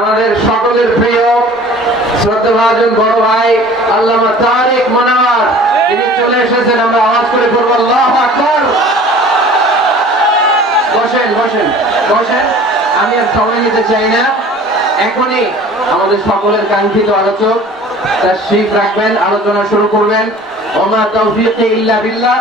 আমাদের সকলের প্রিয় শ্রদ্ধাভাজন বড় ভাই আল্লামা তারেক মনোয়ার তিনি চলে এসেছেন। আমরা আওয়াজ করে বলবো আল্লাহু আকবার। বসেন বসেন বসেন, আমি আর সময় নিতে চাই না। এখনই আমাদের সকলের কাঙ্ক্ষিত আলোচক তাশরীফ রাখবেন, আলোচনা শুরু করবেন। ওমা তাওফীকি ইল্লা বিল্লাহ।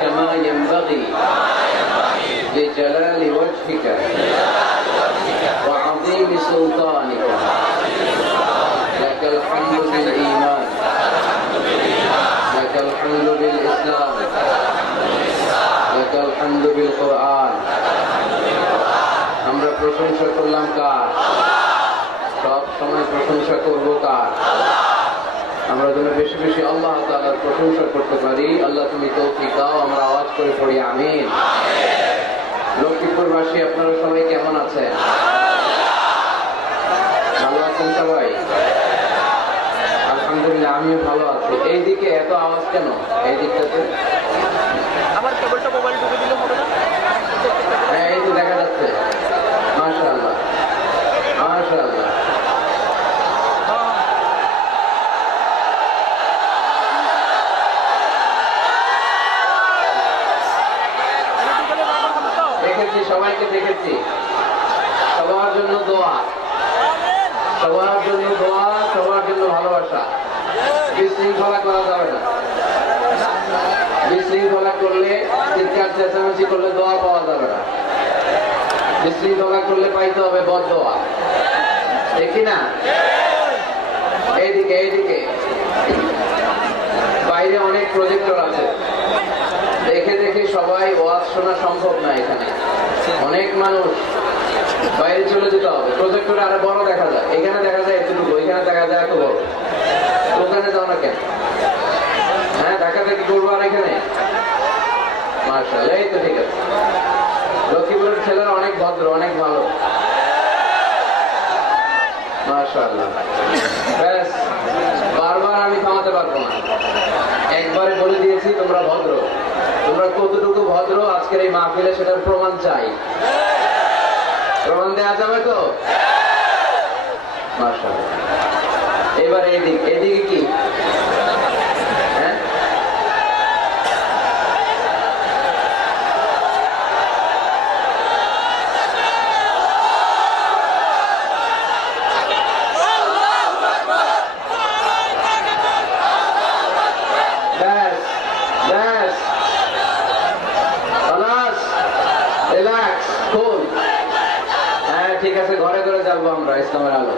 كما ينبغي لجلال وجهك وعظيم سلطانك لك الحمد بالإيمان لك الحمد بالإسلام لك الحمد بالقرآن আমরা প্রশংসা করলাম কার? সব সময় প্রশংসা করব কার? আমরা যেন বেশি বেশি আল্লাহ তাআলার প্রশংসা করতে পারি। আল্লাহ তুমি তৌফিক দাও। আমরা আওয়াজ করে পড়ি আমিন। লক্ষ্মীপুরবাসী আপনারা সবাই কেমন আছেন? ভালো আছেন সবাই? আলহামদুলিল্লাহ, আমিও ভালো আছি। এইদিকে এত আওয়াজ কেন? এই দিকটাতে আমার কেবলটা মোবাইল ঢুকে দিলে হবে না? হ্যাঁ, এই তো দেখা যাচ্ছে। মাশাআল্লাহ মাশাআল্লাহ। সবাইকে দেখেছি। সবার জন্য দোয়া, সবার জন্য দোয়া, সবার জন্য ভালোবাসা। বিশৃঙ্খলা করা যাবে না। বিশৃঙ্খলা করলে, চিৎকার চেঁচামেচি করলে দোয়া পাওয়া যাবে না। বিশৃঙ্খলা করলে পাইতে হবে বদদোয়া, দেখি না? এইদিকে এইদিকে বাইরে অনেক প্রজেক্টর আছে, দেখে দেখে সবাই ওয়াজ শোনা সম্ভব না। এখানে অনেক মানুষ, বাইরে চলে যেতে হবে। প্রজেক্টরে আরো বড় দেখা যায়, এখানে দেখা যায় এতটুকু, এখানে দেখা যায় এত বড়। ওখানে যাও না কেন? হ্যাঁ, দেখা দেখি করবো। আর এখানে মাশাআল্লাহ, এই তো ঠিক আছে। লক্ষ্মীপুরের ছেলেরা অনেক ভদ্র, অনেক ভালো। মাশাআল্লাহ। ব্যাস, বারবার আমি থামাতে পারবো না। একবারে বলে দিয়েছি তোমরা ভদ্র। তোমরা কতটুকু ভদ্র আজকের এই মাহফিলে সেটার প্রমাণ চাই। প্রমাণ দেওয়া যাবে তো? মাশাআল্লাহ। এবার এদিকে কি? হ্যাঁ, ঠিক আছে, ঘরে ঘরে যাবো আমরা। ইসলামের আলো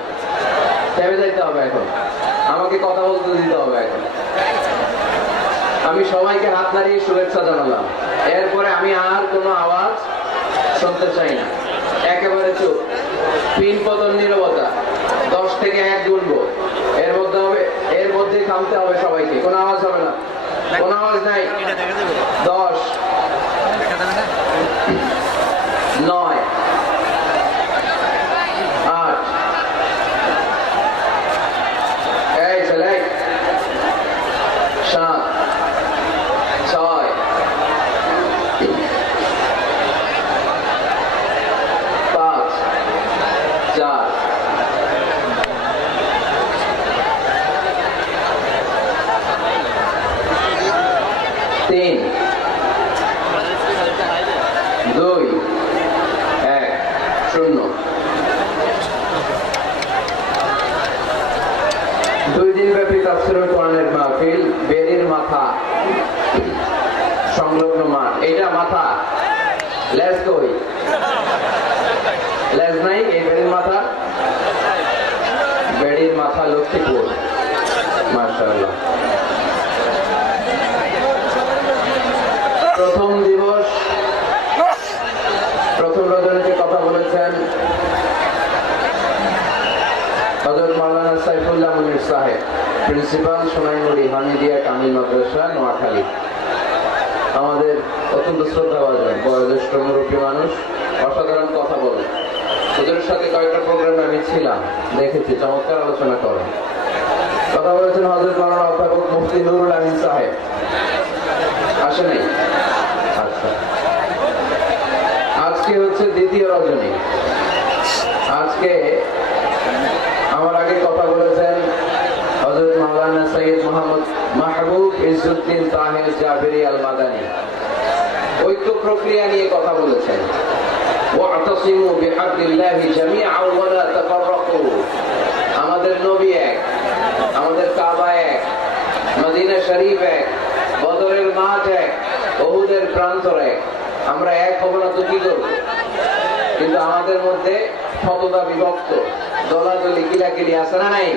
থেমে যাইতে হবে এখন, আমাকে কথা বলতে দিতে হবে এখন। আমি সবাইকে হাত নাড়িয়ে শুভেচ্ছা জানালাম। এরপরে আমি আর কোনো আওয়াজ শুনতে চাই না। একেবারে চুপ, পিন পতন নীরবতা। 10 থেকে 1 গুনবো, এর মধ্যে হবে, এর মধ্যেই থামতে হবে সবাইকে। কোনো আওয়াজ হবে না, কোনো আওয়াজ নাই। 10, 9, 8, এই ছেলে, 7, 6, 5, 4, 3, 2, শূন্য। 2 দিন ব্যাপী তাফসীরুল কোরআনের মাহফিল, বেরির মাথা সংলগ্ন মাঠ। এটা মাথা, লেজ কই? লেজ নাই এই বেরির মাথা? বেড়ির মাথা লক্ষ্মীপুর। মাশাআল্লাহ। প্রথম দিবস, প্রথম রজনীতে কথা বলেছেন হযরত মাওলানা সাইফুল্লাহ মুনির সাহেব, প্রিন্সিপাল সোনাইমুড়ি হামিদিয়া কামিল মাদ্রাসা, নোয়াখালী। আমাদের অত্যন্ত শ্রদ্ধাভাজন বয়োজ্যেষ্ঠ মুরব্বী মানুষ, অসাধারণ কথা বলেন। ওদের সাথে কয়েকটা প্রোগ্রামে আমি ছিলাম, দেখেছি, চমৎকার আলোচনা করেন। কথা বলেছেন হযরত মাওলানা অধ্যাপক মুফতি নুরুল আমিন সাহেব। আসে নাই? আচ্ছা, আজকে হচ্ছে দ্বিতীয় রজনী। আজকে আমার আগে কথা বলেছেন হযরত মাওলানা সৈয়দ মোহাম্মদ মাহবুব ইজ্জুদ্দিন তাহের জাবেরি আল মাদানী। ঐক্য প্রক্রিয়া নিয়ে কথা বলেছেন। ওয়াতাসিমু বিহাবলিল্লাহি জামিআন ওয়া লা তাফাররাকু। আমাদের নবী এক, আমাদের কাবা এক, মদিনা শরীফ এক, বদরের মাঠ এক, উহুদের প্রান্তর এক। আমরা এক হব না তো কি করব? কিন্তু আমাদের মধ্যে শততা বিভক্ত, দলাদলি কিলাকিলি আছে না নাই?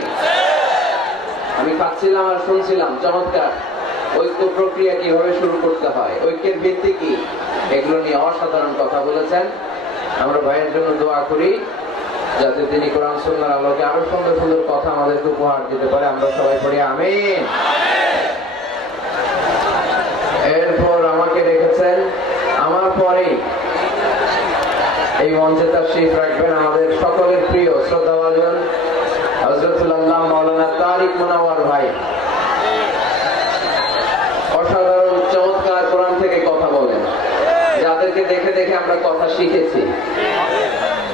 আমি খাচ্ছিলাম আর শুনছিলাম, চমৎকার। ঐক্য প্রক্রিয়া কিভাবে শুরু করতে হয়, ঐক্যের ভিত্তি কি, এগুলো নিয়ে অসাধারণ কথা বলেছেন। আমরা ভাইয়ের জন্য দোয়া করি যাতে তিনি কোরআন সুন্নাহর আলোকে আরো সুন্দর সুন্দর কথা আমাদেরকে উপহার দিতে পারে। আমরা সবাই পড়ি আমিন। এরপর আমাকে রেখেছেন, আমার পরে এই মঞ্চে তাশরীফ রাখবেন আমাদের সকলের প্রিয় শ্রদ্ধাভাজন হযরতুল আল্লাহ মাওলানা তারিক মুনাওয়ার ভাই। অসাধারণ চমৎকার কোরআন থেকে কথা বলেন, যাদেরকে দেখে দেখে আমরা কথা শিখেছি,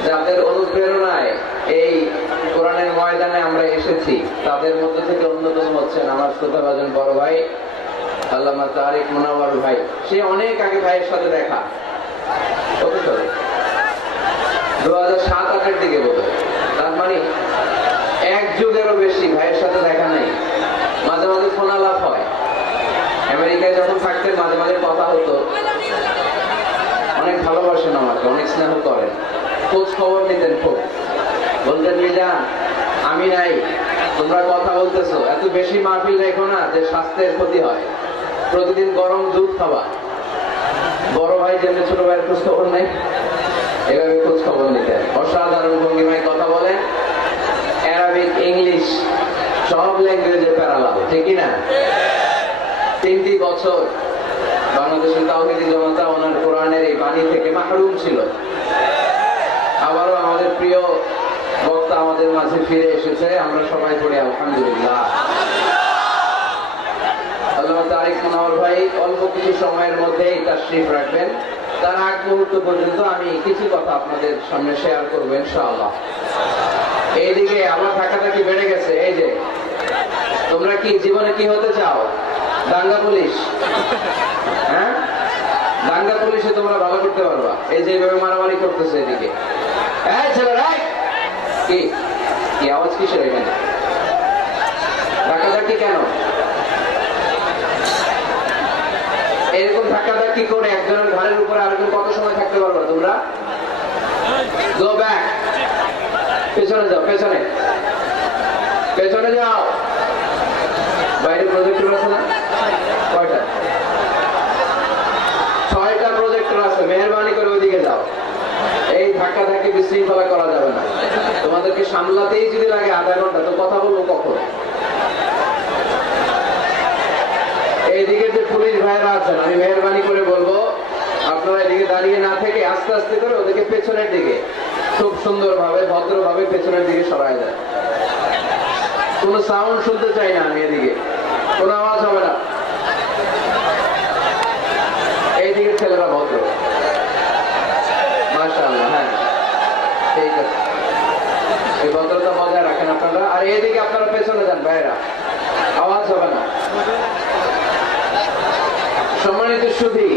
যাদের অনুপ্রেরণায় এই কোরআনের ময়দানে আমরা এসেছি, তাদের মধ্যে থেকে অন্যতম হচ্ছেন আমার শ্রদ্ধাভাজন বড় ভাই আল্লামা তারিক মুনাওয়ার ভাই। সে অনেক আগে ভাইয়ের সাথে দেখা, কত সালে? 2007-08 দিকে বোধহয়। তার মানে এক যুগেরও বেশি ভাইয়ের সাথে দেখা নেই। মাঝে মাঝে ফোন আলাপ হয়, আমেরিকায় যখন থাকতেন মাঝে মাঝে কথা হতো। অনেক ভালোবাসেন আমাকে, অনেক স্নেহ করেন, খোঁজ খবর নিতেন খুব। বলতেন মিজান আমি নাই, তোমরা কথা বলতেছো, এত বেশি মাহফিল রেখো না যে স্বাস্থ্যের ক্ষতি হয়, প্রতিদিন গরম দুধ খাবা। বড় ভাই যেমনি ছোট ভাইয়ের খোঁজ খবর নেই, এভাবে খোঁজ খবর নিতেন। অসাধারণ ভঙ্গিমায় কথা বলেন, অ্যারাবিক, ইংলিশ সব ল্যাঙ্গুয়েজে প্যারালাল, ঠিক না? 3টি বছর বাংলাদেশের তাওহীদি জনতা ওনার কোরআনের এই বাণী থেকে মাহরুম ছিল। আবারও আমাদের প্রিয় বক্তা আমাদের মাঝে ফিরে এসেছে, আমরা সবাই পড়ি আলহামদুলিল্লাহ। আল্লামা তারিক মুনাওয়ার ভাই অল্প কিছু সময়ের মধ্যেই তাশরীফ রাখবেন। তার আগ মুহূর্ত পর্যন্ত আমি কিছু কথা আপনাদের সামনে শেয়ার করবো ইনশাআল্লাহ। এইদিকে আমার ধাক্কাধাক্কি বেড়ে গেছে। এই যে তোমরা কি জীবনে কি হতে চাও? দাঙ্গা পুলিশ? হ্যাঁ, দাঙ্গা পুলিশে তোমরা ভালো করতে পারবা। এই যে এইভাবে মারামারি করতেছে এদিকে, কি কি আওয়াজ কিসের এখানে? ধাক্কাধাক্কি কেন? এরকম ধাক্কাধাক্কি করে একজনের ঘাড়ের উপরে আরেকজন কত সময় থাকতে পারবা তোমরা? গো ব্যাক, পেছনে যাও, পেছনে পেছনে যাও। বাইরে প্রজেক্টর আছে না? কয়টা? 6টা প্রজেক্টর আছে, মেহেরবানি করে ওইদিকে যাও। এই ধাক্কা ধাক্কি বিশৃঙ্খলা করা যাবে না। তোমাদেরকে সামলাতেই যদি লাগে আধা ঘন্টা, তো কথা বলবো কখন? এইদিকে যে পুলিশ ভাইরা আছেন, আমি মেহেরবানি করে বলবো আপনারা এদিকে দাঁড়িয়ে না থেকে আস্তে আস্তে করে ওদেরকে পেছনের দিকে খুব সুন্দর ভাবে ভদ্রভাবে পেছনের দিকে সরায় যায়। কোনো সাউন্ড শুনতে চাই না আমি, এদিকে কোনো আওয়াজ হবে না। এইদিকে ছেলেরা ভদ্র, মাশাআল্লাহ। হ্যাঁ, ঠিক আছে, এই ভদ্রতা বজায় রাখেন আপনারা। আর এইদিকে আপনারা পেছনে যান ভাইরা, আওয়াজ হবে না। সম্মানিত সুধী,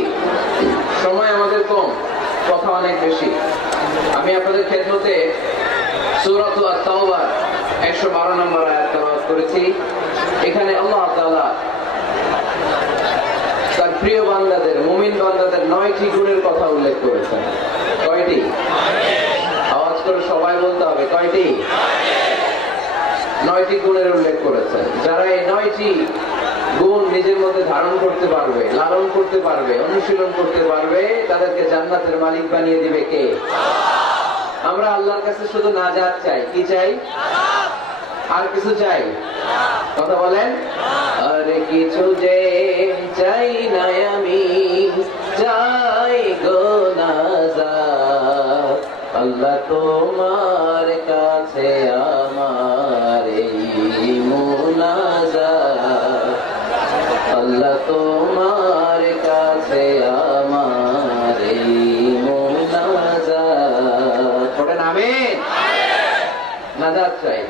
সময় আমাদের কম, কথা অনেক বেশি। আমি আপনাদের খেদমতে সূরাত আত-তাওবার 112 নম্বর আয়াত তেলাওয়াত করেছি। এখানে আল্লাহ তাআলা তার প্রিয় বান্দাদের, মুমিন বান্দাদের 9টি গুণের কথা উল্লেখ করেছেন। কয়টি? আওয়াজ করে সবাই বলতে হবে, কয়টি? 9টি গুণের উল্লেখ করেছেন। যারা এই 9টি গুণ নিজের মধ্যে ধারণ করতে পারবে, লালন করতে পারবে, অনুশীলন করতে পারবে, তাদেরকে জান্নাতের মালিক বানিয়ে দিবে কে? আমরা আল্লাহর কাছে শুধু নাজাত চাই। কি চাই? আর কিছু চাই? কথা বলেন। আরে কিছু যে চাই না আমি, চাই গো নাজাত। আল্লাহ তোমার কাছে আমার এই মুনাজাত, আল্লাহ তোমার কাছে আমার এই মুনাজাত। পড়েন আমিন। নাজাত চাই।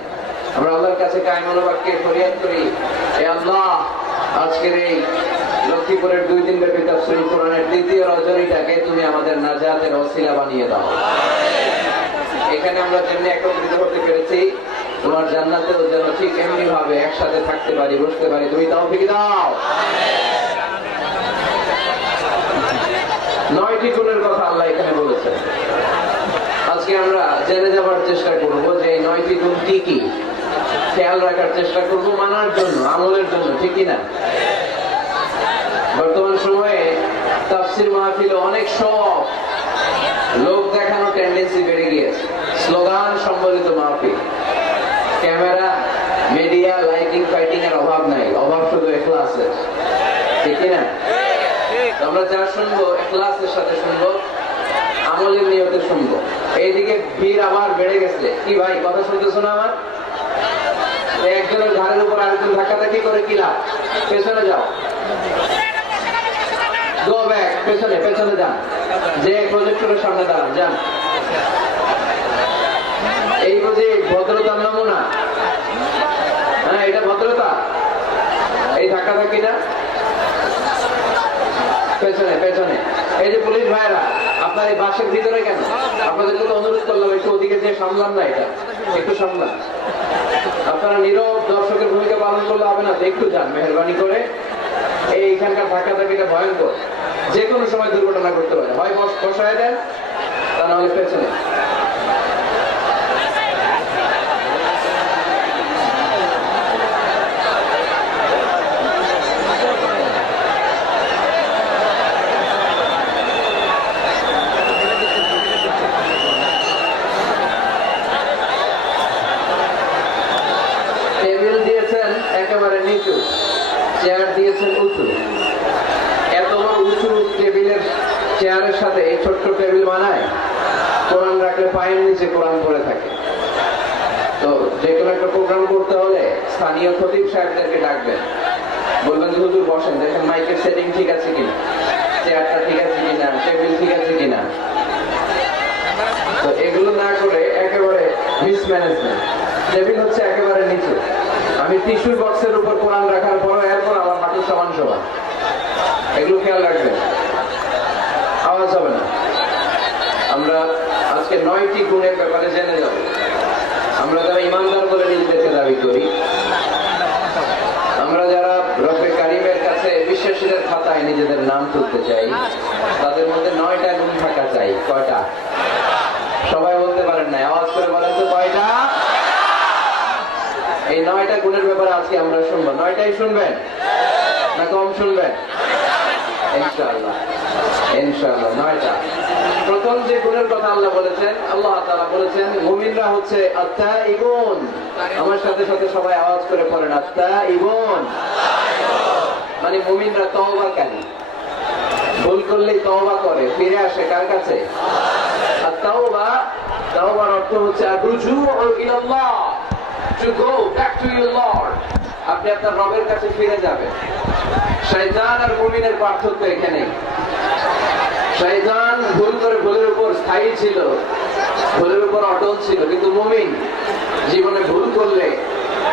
আমরা আল্লাহর কাছে কায়মান বাক্যে ফরিয়াদ করি, হে আল্লাহ, আজকের এই লক্ষ্মীপুরের 2 দিন ব্যাপী তাফসীরুল কোরআনের দ্বিতীয় রজনীটাকে তুমি আমাদের নাজাতের ওসিলা বানিয়ে দাও। এখানে আমরা যেমনি একত্রিত হতে পেরেছি, তোমার জান্নাতেও যেন ঠিক এমনি ভাবে একসাথে থাকতে পারি, বসতে পারি, তুমি তৌফিক দাও। 9টি গুণের কথা আল্লাহ এখানে বলেছেন। আজকে আমরা জেনে যাবার চেষ্টা করব যে এই 9টি গুণ কি কি, খেয়াল রাখার চেষ্টা করব, মানার জন্য, আমলের জন্য, ঠিক কিনা? বর্তমান সময়ে তাফসীর মাহফিলে অনেক সব লোক দেখানো টেন্ডেন্সি বেড়ে গিয়েছে। স্লোগান সম্বলিত মাহফিল, ক্যামেরা, মিডিয়া, লাইটিং, ফাইটিং এর অভাব নাই, অভাব শুধু ইখলাসের, ঠিক কিনা? আমরা যা শুনবো ইখলাসের সাথে শুনবো, আমলের নিয়তে শুনবো। এইদিকে ভিড় আবার বেড়ে গেছে। কি ভাই, কথা শুনতেছো না আমার? একজনের ঘাড়ের উপর আরেকজন ধাক্কাধাক্কি করে কি লাভ? পেছনে যাও, গো ব্যাক, পেছনে পেছনে যান, যে প্রজেক্টরের সামনে দাঁড়ান, যান। এই বুঝি ভদ্রতার নমুনা? হ্যাঁ, এটা ভদ্রতা? এই ধাক্কাধাক্কি না? পেছনে পেছনে। এই যে পুলিশ ভাইরা, আপনার এই বাসের ভিতরে কেন? আপনাদেরকে তো অনুরোধ করলাম একটু ওদিকে যে সামলান না, এটা একটু সামলান। আপনারা নীরব দর্শকের ভূমিকা পালন করলে হবে না, একটু যান মেহরবানি করে। এইখানকার ধাক্কাধাক্কিটা ভয়ঙ্কর, যে কোনো সময় দুর্ঘটনা করতে পারে। হয় বসায় দেন, তা নাহলে পেছনে। টেবিল দিয়েছেন একেবারে নিচু, চেয়ার দিয়েছেন উঁচু। এত বড় উঁচু টেবিলের চেয়ারের সাথে এই ছোট্ট টেবিল বানায়, কোরআন রাখলে পায়ের নিচে কোরআন পড়ে থাকে। তো যে কোনো একটা প্রোগ্রাম করতে হলে স্থানীয় খতিব সাহেবদেরকে ডাকবেন, বলবেন যে হুজুর বসেন, দেখেন মাইকের সেটিং ঠিক আছে কিনা, চেয়ারটা ঠিক আছে কিনা, টেবিল ঠিক আছে কিনা। তো এগুলো না করে একেবারে মিসম্যানেজমেন্ট। টেবিল হচ্ছে একেবারে নিচু। আমি টিস্যু বক্সের উপর কোরআন রাখার পর এরপর আমার হাঁটু সমান সমান। এগুলো খেয়াল রাখবেন, আওয়াজ হবে না। আমরা আজকে 9টি গুণের ব্যাপারে জেনে যাব। আমরা যারা ইমানদার বলে নিজেদেরকে দাবি করি, আমরা যারা রব্বে কারিমের কাছে বিশ্বাসীদের খাতায় নিজেদের নাম তুলতে চাই, তাদের মধ্যে 9টা গুণ থাকা চাই। কয়টা? সবাই বলতে পারেন না, আওয়াজ করে বলেন তো কয়টা? এই 9টা গুণের ব্যাপারে আজকে আমরা শুনবো। 9টাই শুনবেন না কম শুনবেন? ইনশাআল্লাহ ইনশাআল্লাহ 9টা। প্রথম যে গুণের কথা আল্লাহ বলেছেন, আল্লাহ তাআলা বলেছেন মুমিনরা হচ্ছে আত-তাইবুন। আমার সাথে সাথে সবাই আওয়াজ করে পড়েন, আত-তাইবুন। মানে মুমিনরা তওবাকারী, ভুল করলেই তওবা করে, ফিরে আসে কার কাছে? আত-তাওবা, তাওবার অর্থ হচ্ছে আর-রুজুউ ইলাল্লাহ, to go back to your Lord। আপনি আপনার রবের কাছে ফিরে যাবেন। শয়তান আর মুমিনের পার্থক্য এখানে। শয়তান ভুল করে ভুলের উপর স্থায়ী ছিল, ভুলের উপর অটল ছিল, কিন্তু মুমিন জীবনে ভুল করলে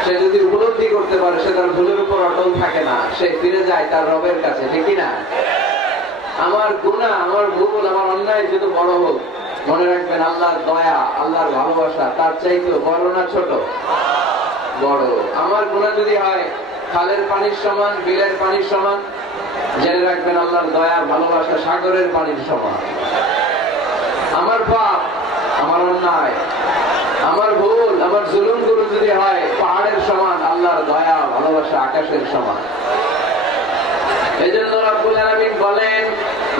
সে যদি উপলব্ধি করতে পারে সে তার ভুলের উপর অটল থাকে না, সে ফিরে যায় তার রবের কাছে, ঠিক না? আমার গুনাহ, আমার ভুল, আমার অন্যায় যত বড় হোক, মনে রাখবেন, আল্লাহর দয়া, আল্লাহর ভালোবাসা তার চাইতেও বড় না ছোট? বড়। আমার গুনাহ যদি হয় খালের পানির সমান, বিলের পানির সমান, জেনে রাখবেন আল্লাহর দয়া ভালোবাসা সাগরের পানির সমান। আমার পাপ, আমার অন্যায়, আমার ভুল, আমার জুলুমগুলো যদি হয় পাহাড়ের সমান, আল্লাহর দয়া ভালোবাসা আকাশের সমান। এজন্য রাব্বুল আলামিন বলেন,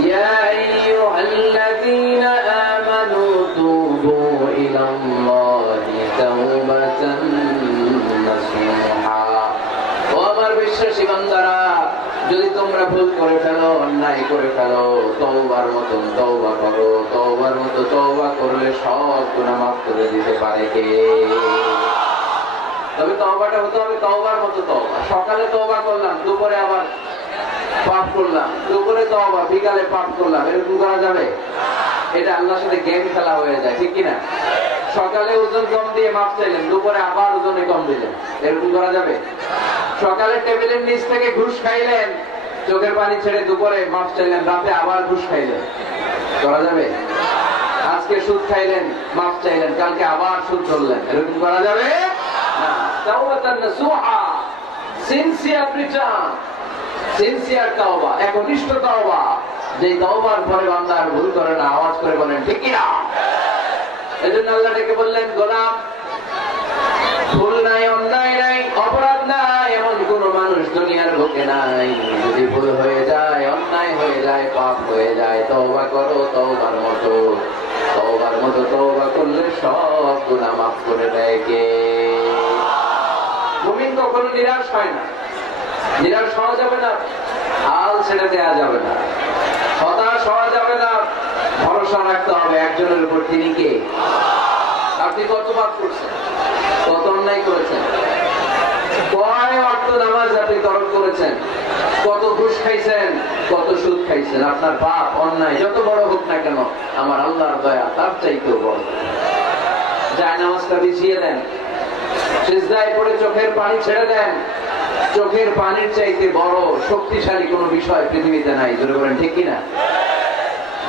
ইয়া আইয়ুহাল্লাযীনা আমানু তুবু ইলাল্লাহি তাওবাতান নাসুহা। ও আমার বিশ্বাসী বান্দারা, যদি তোমরা ভুল করে ফেলো, অন্যায় করে ফেলো, তওবার মতন তওবা করো। তওবার মতো তওবা করলে সব গুনাহ মাফ করে দিতে পারে কে? তবে তওবাটা হতে হবে তওবার মতো তওবা। সকালে তওবা করলাম, দুপুরে আবার পাপ করলাম, দুপুরে তওবা, বিকালে পাপ করলাম, এরকম করা যাবে? এটা আল্লাহর সাথে গেম খেলা হয়ে যায়, ঠিক কিনা? সকালে ওজন কম দিয়ে মাপ চাইলেন, দুপুরে আবার ওজনে কম দিলেন, এরকম করা যাবে? সকালে টেবিলের নিচ থেকে ঘুষ খাইলেন, চোখের পানি ছেড়ে দুপুরে মাপ চাইলেন, রাতে আবার ঘুষ খাইলেন, করা যাবে? আজকে সুদ খাইলেন, মাপ চাইলেন, কালকে আবার সুদ ধরলেন, এরকম করা যাবে না। তাওবাতান নাসুহা, সিনসিয়ার রিটার্ন, সিনসিয়ার তাওবা, একনিষ্ঠ তাওবা, যে তাওবার পরে বান্দা আর ভুল করে না। আওয়াজ করে বলেন ঠিক কি না? এজন্য আল্লাহ ডেকে বললেন, গোলাম, ভুল নাই, অন্যায় নাই, অপরাধ নাই, এমন কোন মানুষ দুনিয়ার বুকে নাই। যদি ভুল হয়ে যায়, অন্যায় হয়ে যায়, পাপ হয়ে যায়, তওবা করো তওবার মতো। তওবার মতো তওবা করলে সব গুনাহ মাফ করে দেয় কে? মুমিন কখনো নিরাশ হয় না, নিরাশ হওয়া যাবে না, হাল ছেড়ে দেওয়া যাবে না, হতাশ হওয়া যাবে না। ভরসা রাখতে হবে একজনের উপর, তিনি কে? আপনি কত পাপ করছেন, কত অন্যায় করেছেন, কয় ওয়াক্ত নামাজ আপনি তরক করেছেন, কত ঘুষ খাইছেন, কত সুদ খাইছেন। আপনার পাপ অন্যায় যত বড় হোক না কেন, আমার আল্লাহর দয়া তার চাইতেও বড়। যায় নামাজটা বিছিয়ে দেন, সিজদায় পড়ে চোখের পানি ছেড়ে দেন। চোখের পানির চাইতে বড় শক্তিশালী কোন বিষয় পৃথিবীতে নাই, জোরে বলেন ঠিক কিনা?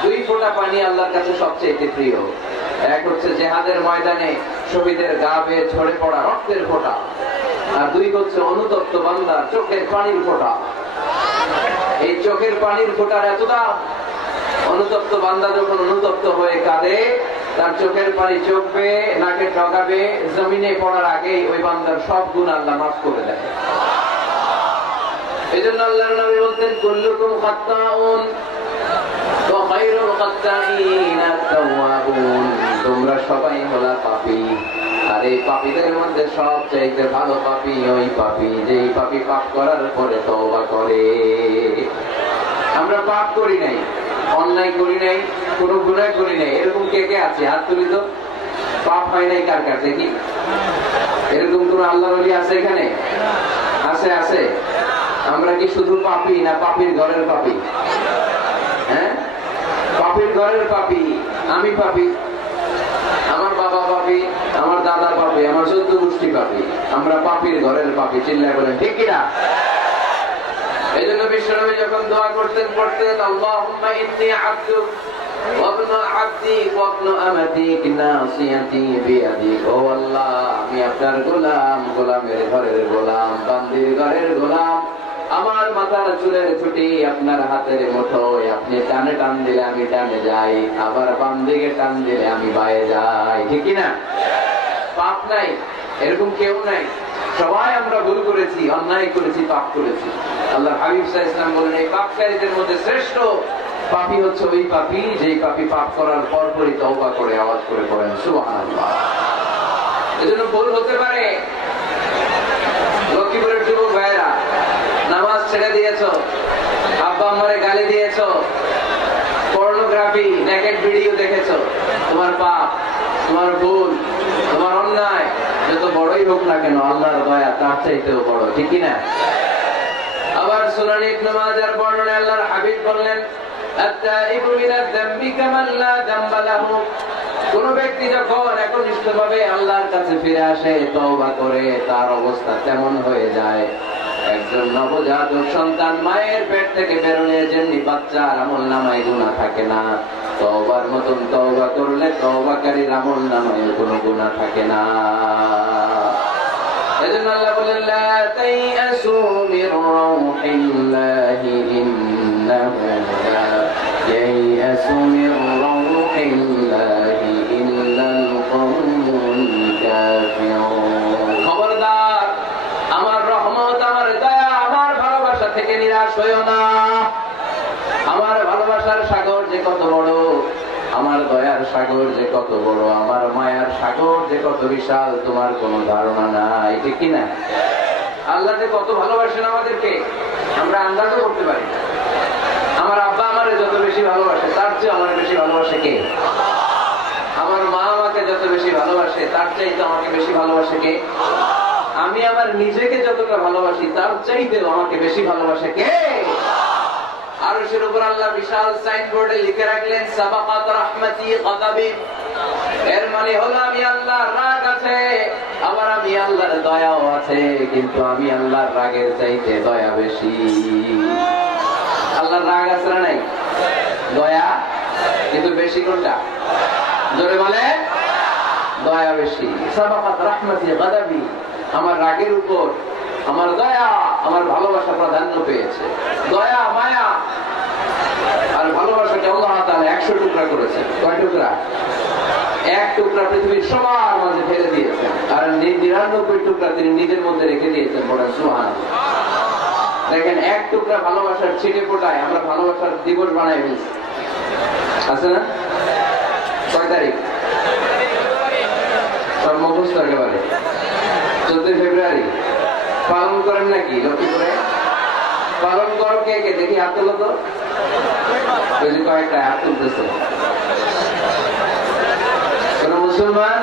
দুই ফোঁটা পানি আল্লাহর কাছে সবচেয়ে প্রিয়। এক হচ্ছে জিহাদের ময়দানে শহীদের গা বেয়ে ঝরে পড়া রক্তের ফোঁটা, আর দুই হচ্ছে অনুতপ্ত বান্দার চোখের পানির ফোঁটা। এই চোখের পানির ফোঁটার এত দাম, অনুতপ্ত বান্দা যখন অনুতপ্ত হয়ে কাঁদে, তার চোখের পানি চোখ বেয়ে নাকে ঢোকাবে, জমিনে পড়ার আগেই ওই বান্দার সব গুনাহ আল্লাহ মাফ করে দেয়। এজন্য আল্লাহর নবী বলতেন, কুল্লুকুম খাত্তাউন ওয়া খায়রুল খাত্তাইনা আত-তাওয়াবুন। তোমরা সবাই হলা পাপী, আর এই পাপীদের মধ্যে সবচেয়ে ভালো পাপী ওই পাপী যেই পাপী পাপ করার পরে তওবা করে। আমরা পাপ করি নাই, অন্যায় করি নাই, কোনো গুনাহ করি নাই, এরকম কে কে আছে? হাত তুলি তো। পাপ হয় নাই কার কাছে? কি এরকম কোন আল্লাহর ওলি আছে এখানে? আছে, আছে। আমরা কি শুধু পাপী না পাপীর ঘরের পাপী? হ্যাঁ, পাপীর ঘরের পাপী। আমি পাপী, আমার বাবা পাপী, আমার দাদা পাপী, আমার 14 গোষ্ঠী পাপী। আমরা পাপীর ঘরের পাপী, চিল্লায় বলেন ঠিক কিনা? এই জন্য বিশ্বনবী যখন দোয়া করতেন, পড়তেন, আল্লাহুম্মা ইন্নী আবদুক ওয়া ইবনু আবদিক ওয়া ইবনু আমাতিক নাসিয়াতি বিয়াদিক। ও আল্লাহ, আমি আপনার গোলাম, গোলামের ঘরের গোলাম, বান্দির ঘরের গোলাম। আমার মাথার চুলের ছুটি আপনার হাতের মুঠোয়, আপনি টানে টান দিলে আমি টানে যাই, আবার বাম দিকে টান দিলে আমি বায়ে যাই, ঠিক কিনা? পাপ নাই এরকম কেউ নাই, সবাই আমরা ভুল করেছি, অন্যায় করেছি, পাপ করেছি। আল্লাহ হাবিব সাল্লাল্লাহু আলাইহি ওয়াসাল্লাম বলেন, এই পাপকারীদের মধ্যে শ্রেষ্ঠ পাপী হচ্ছে ওই পাপী যেই পাপী পাপ করার পরপরই তওবা করে। আওয়াজ করে পড়েন সুবহানাল্লাহ। এজন্য ভুল হতে পারে। লক্ষ্মীপুরের যুবক ভাইরা, নামাজ ছেড়ে দিয়েছো, আব্বা আম্মারে গালি দিয়েছো, পর্নোগ্রাফি, নেকেড ভিডিও দেখেছো, তোমার পাপ, তোমার ভুল, তোমার অন্যায় যত বড়ই হোক না কেন, আল্লাহর দয়া তার চাইতেও বড়, ঠিক কি না? আবার সুনান ইবনে মাজার বর্ণনায় আল্লাহর হাবিব বললেন, আত-তাইবু মিনাজ যামবি কামান লা যামবা লাহু। কোন ব্যক্তি যখন একনিষ্ঠভাবে আল্লাহর কাছে ফিরে আসে, তওবা করে, তার অবস্থা তেমন হয়ে যায় একজন নবজাতক সন্তান মায়ের পেট থেকে বেরোলে যেমনি বাচ্চার আমলনামায় গুনাহ থাকে না, তওবার মতন তওবা করলে তওবাকারীর আমল নামায় কোনো গুনাহ থাকে না। এজন্য আল্লাহ বলেন লা তাইয়াসু মির রাউহিল্লাহি ইন্নাহু লা ইয়াইয়াসু মির রাউহিল্লাহি ইল্লাল কওমুল কাফিরুন। খবরদার, আমার রহমত, আমার দয়া, আমার ভালোবাসা থেকে নিরাশ হইও না। আমার ভালোবাসার সাগর যে কত বড়, আমার দয়ার সাগর যে কত বড়, আমার মায়ার সাগর যে কত বিশাল, তোমার কোনো ধারণা নাই, ঠিক কিনা? আল্লাহ যে কত ভালোবাসেন আমাদেরকে আমরা আন্দাজও করতে পারি না। আমার আব্বা আমারে যত বেশি ভালোবাসে তার চেয়ে আমার বেশি ভালোবাসে কে? আমার মা আমাকে যত বেশি ভালোবাসে তার চাইতে আমাকে বেশি ভালোবাসে কে? আমি আমার নিজেকে যতটা ভালোবাসি তার চাইতে আমাকে বেশি ভালোবাসে কে? আরশের উপর আল্লাহ বিশাল সাইনবোর্ডে লিখে রাখলেন সাবাকাত রাহমাতি গাদাবি। এর মানে হলো আমি আল্লাহর রাগ আছে, আবার আমি আল্লাহর দয়াও আছে, কিন্তু আমি আল্লাহর রাগের চাইতে দয়া বেশি। আল্লাহর রাগ আছে না নাই? দয়া কিন্তু বেশি কোনটা? জোরে বলে, দয়া বেশি। সাবাকাত রাহমাতি গাদাবি, আমার রাগের উপর আমার দয়া, আমার ভালোবাসা প্রাধান্য পেয়েছে। দয়া, মায়া আর ভালোবাসাকে আল্লাহ তাআলা 100 টুকরা করেছেন। কয় টুকরা? এক টুকরা পৃথিবীর সবার মাঝে ফেলে দিয়েছেন, আর 99 টুকরা তিনি নিজের মধ্যে রেখে দিয়েছেন। বলেন সুবহানাল্লাহ। দেখেন, এক টুকরা ভালোবাসার ছিটে ফোটায় আমরা ভালোবাসার দিবস বানাই ফেলছি, আছে না? কয় তারিখ? সব মুখস্থ একেবারে। 14 ফেব্রুয়ারি পালন করেন নাকি? লক্ষ্মীপুরে পালন করো কে কে? দেখি হাত তোলো তো। কয়েকটা হাত তুলতেছে। কোন মুসলমান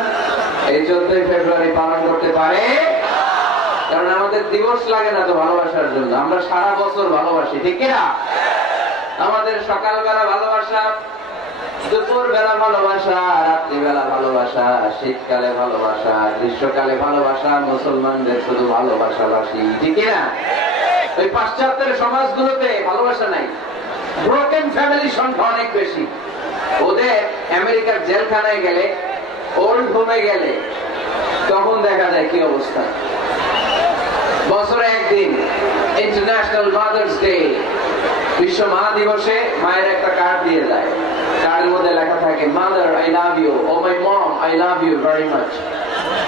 এই 14 ফেব্রুয়ারি পালন করতে পারে? কারণ আমাদের দিবস লাগে না তো ভালোবাসার জন্য, আমরা সারা বছর ভালোবাসি, ঠিক কিনা? আমাদের সকালবেলা ভালোবাসা, দুপুর বেলা ভালোবাসা, রাত্রিবেলা ভালোবাসা, শীতকালে ভালোবাসা, গ্রীষ্মকালে ভালোবাসা, মুসলমানদের শুধু ভালোবাসাবাসী, ঠিক না? ওই পাশ্চাত্যের সমাজগুলোতে ভালোবাসা নাই, ব্রোকেন ফ্যামিলি সংখ্যা অনেক বেশি। ওদের আমেরিকার জেলখানায় গেলে, ওল্ড হোমে গেলে তখন দেখা যায় কি অবস্থা। বছরে একদিন ইন্টারন্যাশনাল মাদার্স ডে, বিশ্ব মা দিবসে মায়ের একটা কার্ড দিয়ে যায়। কার্ডের মধ্যে লেখা থাকে mother I love you, oh my mom I love you very much.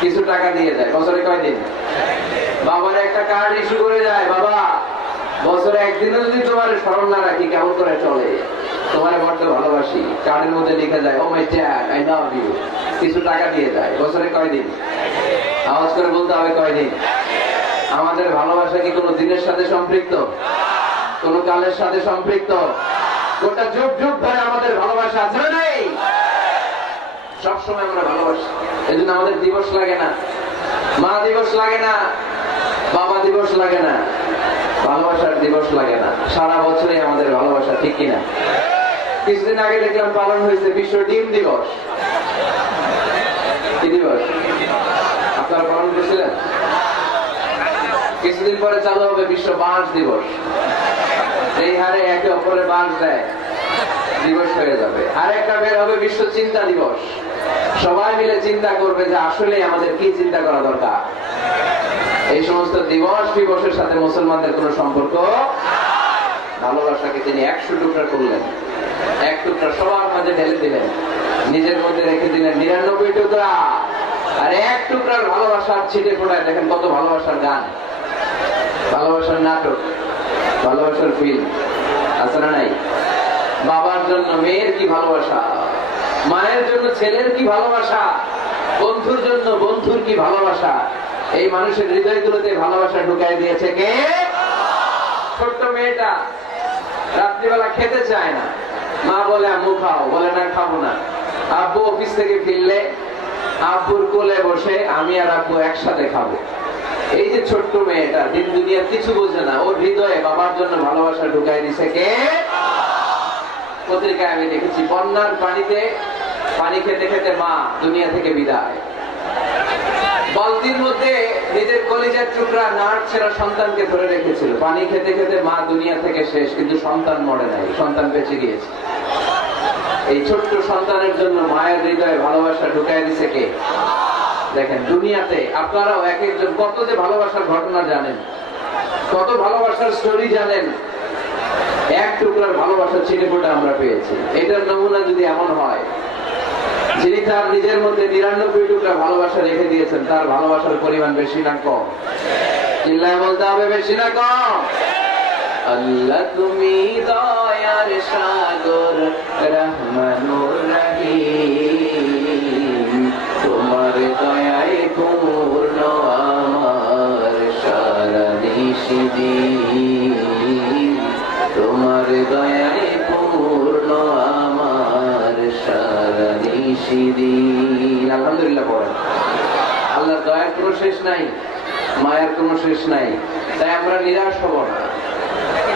কিছু টাকা দিয়ে যায়। বছরে কয়দিন? বাবার একটা কার্ড ইস্যু করে যায়, বাবা বছরে একদিনও যদি তোমার স্মরণ না রাখি কেমন করে চলে, তোমার বড্ড ভালোবাসি। কার্ডের মধ্যে লিখে যায় oh my dad I love you. কিছু টাকা দিয়ে যায়। বছরে কয়দিন? আওয়াজ করে বলতে হবে কয়দিন? আমাদের ভালোবাসা কি কোনো দিনের সাথে সম্পৃক্ত? কোন কালের সাথে সম্পৃক্ত? গোটা যুগ যুগ ধরে আমাদের ভালোবাসা আছে না নেই? সবসময় আমরা ভালোবাসি। এই জন্য আমাদের দিবস লাগে না, মা দিবস লাগে না, বাবা দিবস লাগে না, ভালোবাসার দিবস লাগে না। সারা বছরই আমাদের ভালোবাসা, ঠিক কিনা? কিছুদিন আগে দেখলাম পালন হয়েছে বিশ্ব ডিম দিবস। কি দিবস? আপনারা পালন করেছিলেন? কিছুদিন পরে চালু হবে বিশ্ব বাঁশ দিবস। এই হারে একে অপরে বাঁশ দেয় দিবস হয়ে যাবে। আর একটা বের হবে বিশ্ব চিন্তা দিবস। সবাই মিলে চিন্তা করবে যে আসলে আমাদের কি চিন্তা করা দরকার। এই সমস্ত দিবস দিবসের সাথে মুসলমানদের কোনো সম্পর্ক। ভালোবাসাকে তিনি 100 টুকরা করলেন, এক টুকরা সবার মাঝে ঢেলে দিলেন, নিজের মধ্যে রেখে দিলেন 99 টুকরা। আর এক টুকরার ভালোবাসার ছিটে ফোটায় দেখেন কত ভালোবাসার গান, ভালোবাসার নাটক, ভালোবাসার ফিল্ম আছে না নাই? বাবার জন্য মেয়ের কি ভালোবাসা, মায়ের জন্য ছেলের কি ভালোবাসা, বন্ধুর জন্য বন্ধুর কি ভালোবাসা। এই মানুষের হৃদয়গুলোতে ভালোবাসা ঢুকাই দিয়েছে কে? ছোট্ট মেয়েটা রাত্রিবেলা খেতে চায় না, মা বলে আম্মু খাও, বলে না খাবো না। আব্বু অফিস থেকে ফিরলে আব্বুর কোলে বসে আমি আর আব্বু একসাথে খাবো। এই যে ছোট্ট মেয়েটা দিন দুনিয়ার কিছু বোঝে না, ওর হৃদয়ে বাবার জন্য ভালোবাসা ঢুকাই দিছে কে? পত্রিকায় আমি দেখেছি বন্যার পানিতে পানি খেতে খেতে মা দুনিয়া থেকে বিদায়। বালতির মধ্যে নিজের কলিজার টুকরা নাড় ছেড়া সন্তানকে ধরে রেখেছিল। পানি খেতে খেতে মা দুনিয়া থেকে শেষ, কিন্তু সন্তান মরে নাই, সন্তান বেঁচে গিয়েছে। এই ছোট্ট সন্তানের জন্য মায়ের হৃদয়ে ভালোবাসা ঢুকাই দিছে কে? দেখেন, দুনিয়াতে আপনারাও এক একজন কত যে ভালোবাসার ঘটনা জানেন, কত ভালোবাসার স্টোরি জানেন। এক টুকরার ভালোবাসার ছিটেফোঁটা আমরা পেয়েছি। এটার নমুনা যদি এমন হয়, যিনি তার নিজের মধ্যে ৯৯ টুকরা ভালোবাসা রেখে দিয়েছেন, তার ভালোবাসার পরিমাণ বেশি না কম? চিল্লায় বলতে হবে, বেশি না কম? আল্লাহ তুমি দয়ার সাগর, রহমানুর রহিম, তোমার দয়ায় পূর্ণ আমার সারা নিশিদিন, তোমার দয়ায় পূর্ণ আমার সারা নিশিদিন। আলহামদুলিল্লাহ পড়েন। আল্লাহর দয়ার কোনো শেষ নাই, মায়ের কোনো শেষ নাই। তাই আমরা নিরাশ হব না।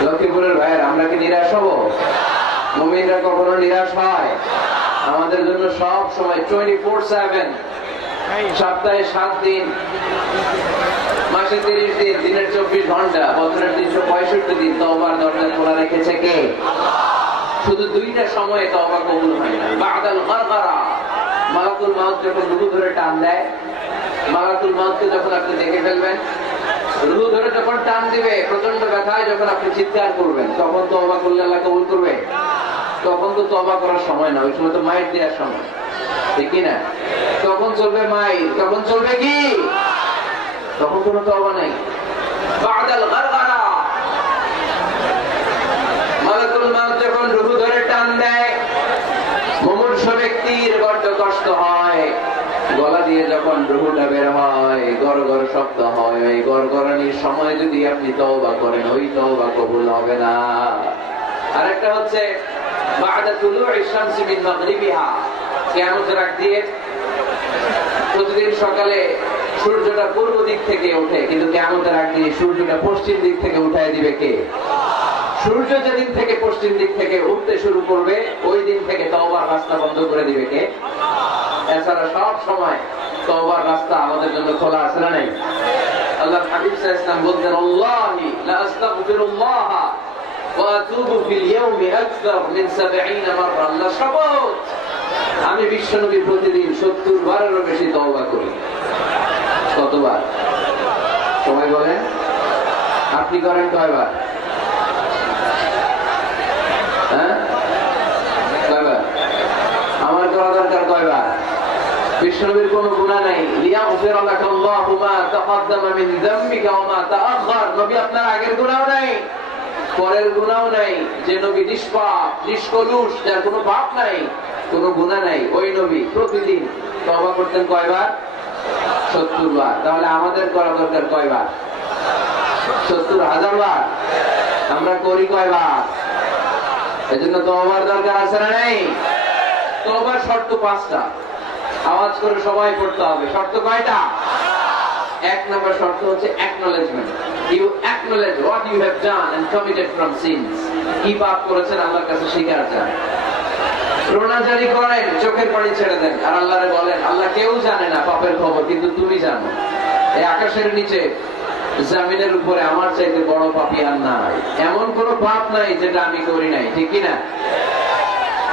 লক্ষ্মীপুরের ভাইয়ের, আমরা কি নিরাশ হব? মুমিনরা কখনো নিরাশ হয়? আমাদের জন্য সব সময় 24/7, সপ্তাহে 7 দিন, মাসে 30 দিন, দিনের 24 ঘন্টা, বছরের 365 দিন তওবার দরজা খোলা রেখেছে কে? শুধু 2টা সময়ে তওবা কবুল হয় না। বাদাল গারগারা, মালাকুল মাউত যখন রূহ ধরে টান দেয়, মালাকুল মাউতকে যখন আপনি দেখে ফেলবেন, রূহ ধরে যখন টান দিবে, প্রচন্ড ব্যথায় যখন আপনি চিৎকার করবেন, তখন তওবা করলে আল্লাহ কবুল করবে? তখন তো তওবা করার সময় না, ওই সময় তো মাইর দেওয়ার সময়, ঠিক কি না? তখন চলবে মাইর, তখন চলবে কি? তখন কোনো তওবা নাই। বাদাল গারগারা, মালাকুল মাউত যখন রূহ ধরে টান দেয়, মুমূর্ষু ব্যক্তির বড্ড কষ্ট হয়, গলা দিয়ে যখন রুহটা বের হয়, গড়গড় শব্দ হয়, ওই গড়গড়ানির সময় যদি আপনি তওবা করেন, ওই তওবা কবুল হবে না। আরেকটা হচ্ছে বা'দা তুলু'i শামসি মিন মাগরিবিহা, কিয়ামতের আগ দিয়ে প্রতিদিন সকালে সূর্যটা পূর্ব দিক থেকে ওঠে, কিন্তু কিয়ামতের আগ দিয়ে সূর্যটা পশ্চিম দিক থেকে উঠায় দিবে কে? সূর্য যেদিন থেকে পশ্চিম দিক থেকে উঠতে শুরু করবে, ওই দিন থেকে তওবার রাস্তা বন্ধ করে দিবে কে? এছাড়া সব সময় তওবার রাস্তা আমাদের জন্য খোলা আছে না নাই? আল্লাহর হাবিব সাল্লাল্লাহু আলাইহি ওয়াসাল্লাম বলতেন, আল্লাহি লা আস্তাগফিরুল্লাহ ওয়া আতুবু ফিল ইয়াউমি আকসার মিন ৭০ মাররা। আল্লাহ শপথ, আমি বিশ্বনবী প্রতিদিন ৭০ বারেরও বেশি তওবা করি। কতবার? সবাই বলেন, আপনি করেন কয়বার? হ্যাঁ, কয়বার? আমার করা দরকার কয়বার? বিশ্বনবীর কোনো গুনাহ নাই। লিয়াগফির লাকাল্লাহু মা তাকদ্দামা মিন যামবিকা ওয়া মা তাআখার। নবী আপনার আগের গুনাহও নাই, পরের গুনাহও নাই। যে নবী নিষ্পাপ, নিষ্কলুষ, যার কোনো পাপ নাই, কোনো গুনাহ নাই, ওই নবী প্রতিদিন তওবা করতেন কয়বার? ৭০ বার। তাহলে আমাদের করা দরকার কয়বার? ৭০,০০০ বার। আমরা করি কয়বার? এজন্য তওবার দরকার আছে না নাই? তওবার শর্ত 5টা, আওয়াজ করে সবাই পড়তে হবে। শর্ত কয়টা? 1 নম্বর শর্ত হচ্ছে acknowledgement. You acknowledge what you have done and committed from sins. কি পাপ করেছেন আল্লাহর কাছে স্বীকার জান। রোনাজারি করেন, চোখের পানি ছেড়ে দেন, আর আল্লাহরে বলেন, আল্লাহ কেউ জানে না পাপের খবর, কিন্তু তুমি জানো। এই আকাশের নিচে, জমিনের উপরে আমার চাইতে বড় পাপী আর নাই। এমন কোন পাপ নাই যেটা আমি করি নাই, ঠিক কি না?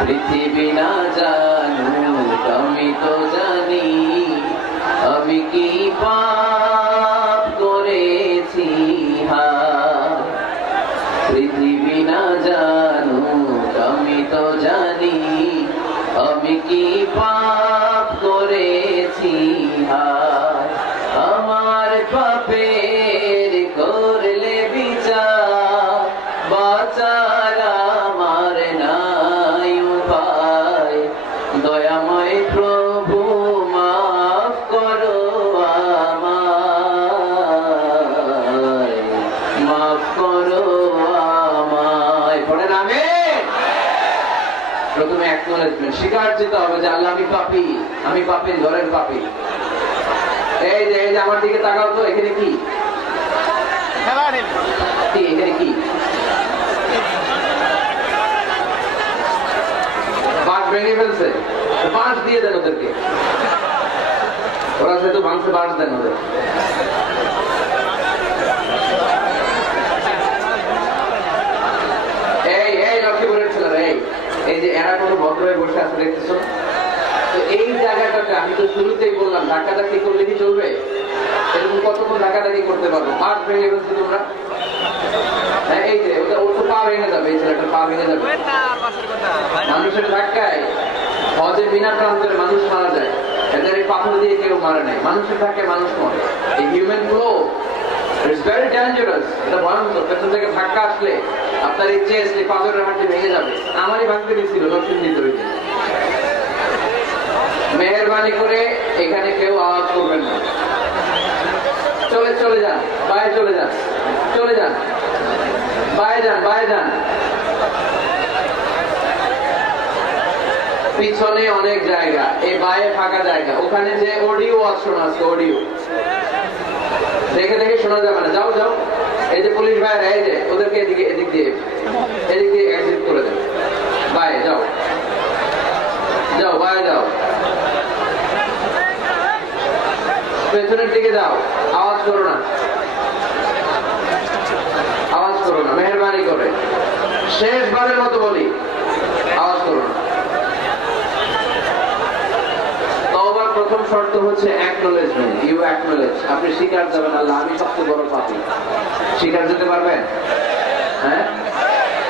পৃথিবী না জানুক আমি তো জানি, আমি কি পাপ করেছি। পৃথিবী না জানুক আমি তো জানি, আমি কি পাপ করেছি। আমার পাপের করলে বিচার, বাঁচার আমার নাই উপায়। দয়াময় প্রভু মাফ করো আমায়, মাফ করো আমায়। পড়েন আমিন। প্রথমে অ্যাকনলেজমেন্ট, স্বীকার যেতে হবে যে আল্লাহ আমি পাপী, আমি পাপীর ঘরের পাপী। এই যে আমার দিকে তাকাও তো, এখানে কি? এখানে কি? বাঁশ ভেঙে ফেলছে, বাঁশ দিয়ে দেন ওদেরকে। ওরা যেহেতু ভাঙছে, বাঁশ দেন ওদের। এই লক্ষ্মীপুরের ছেলেরা, এই যে এরা কোনো ভদ্র হয়ে বসে আছে দেখতেছো? তো এই জায়গাটাতে আমি তো শুরুতেই বললাম ধাক্কাধাক্কি করলে কি চলবে? এরকম কতক্ষণ ধাক্কাধাক্কি করতে পারবো? পা ভেঙে ফেলছি তোমরা। হ্যাঁ, এই যে ওটা ওর তো পা ভেঙে যাবে, এই ছেলেটার পা ভেঙে যাবে। মানুষের ধাক্কায় হজে বিনা প্রান্তরে মানুষ মারা যায়, এদের এই পাথর দিয়ে কেউ মারে নাই। মানুষের ধাক্কায় মানুষ মরে। এই human flow it's very dangerous. এটা ভয়ঙ্কর। পেছন থেকে ধাক্কা আসলে আপনার এই চেস্ট, এই পাথরের হাঁটু ভেঙে যাবে। আমারই ভাঙতে দিয়েছিল নতুন দিতে হইতে। মেহেরবানি করে এখানে কেউ আওয়াজ করবেন না। চলে যান, বাইরে চলে যান, চলে যান, বাইরে যান, বাইরে যান। পিছনে অনেক জায়গা, এই বাইরে ফাঁকা জায়গা, ওখানে যে অডিও অপশন আছে, অডিও দেখে দেখে শোনা যাবে না। যাও যাও, এই যে পুলিশ ভাইরা, এই যে ওদেরকে এদিক দিয়ে এক্সিট করে দেন। বাইরে যাও, যাও বাইরে যাও, পেছনের দিকে যাও। আওয়াজ করো না, আওয়াজ করো না, মেহেরবানি করে শেষবারের মতো বলি, আওয়াজ করো না। তওবার প্রথম শর্ত হচ্ছে অ্যাকনলেজমেন্ট। ইউ অ্যাকনলেজ, আপনি স্বীকার যাবেন আল্লাহ আমি সবচেয়ে বড় পাপী। স্বীকার যেতে পারবেন? হ্যাঁ,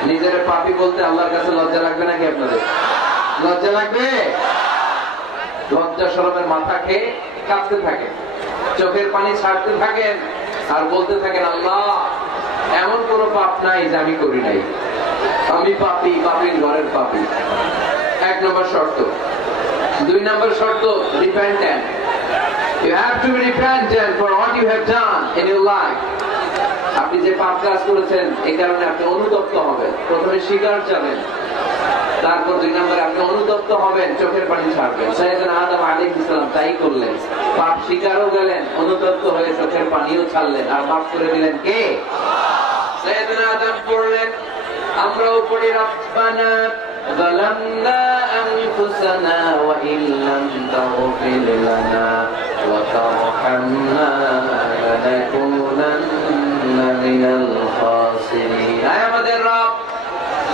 নিজের পাপী বলতে আল্লাহর কাছে লজ্জা লাগবে নাকি? আপনাদের লজ্জা লাগবে? লজ্জা শরমের মাথা খেয়ে কাঁদতে থাকে, চোখের পানি ছাড়তে থাকেন আর বলতে থাকেন আল্লাহ এমন কোন পাপ নাই যে আমি করি নাই, আমি পাপী, পাপীর ঘরের পাপী। এক নম্বর শর্ত। দুই নম্বর শর্ত, repentant. You have to be repentant for what you have done in your life. আপনি যে পাপ কাজ করেছেন এই কারণে আপনি অনুতপ্ত হবেন। প্রথমে স্বীকার যাবেন, তারপর দুই নম্বরে আপনি অনুতপ্ত হবেন, চোখের পানি ছাড়বেন। সাইয়েদনা আদম আলাইহিস সালাম তাই করলেন। পাপ স্বীকারও গেলেন, অনুতপ্ত হয়ে চোখের পানিও ছাড়লেন, আর মাফ করে দিলেন কে? সাইয়েদনা আদম পড়লেন, আমরাও পড়ি রব্বানা যালামনা আনফুসানা ওয়া ইল্লাম তাগফির লানা ওয়া তারহামনা লানাকুনান্না মিনাল খাসিরিন। আয় আমাদের রব,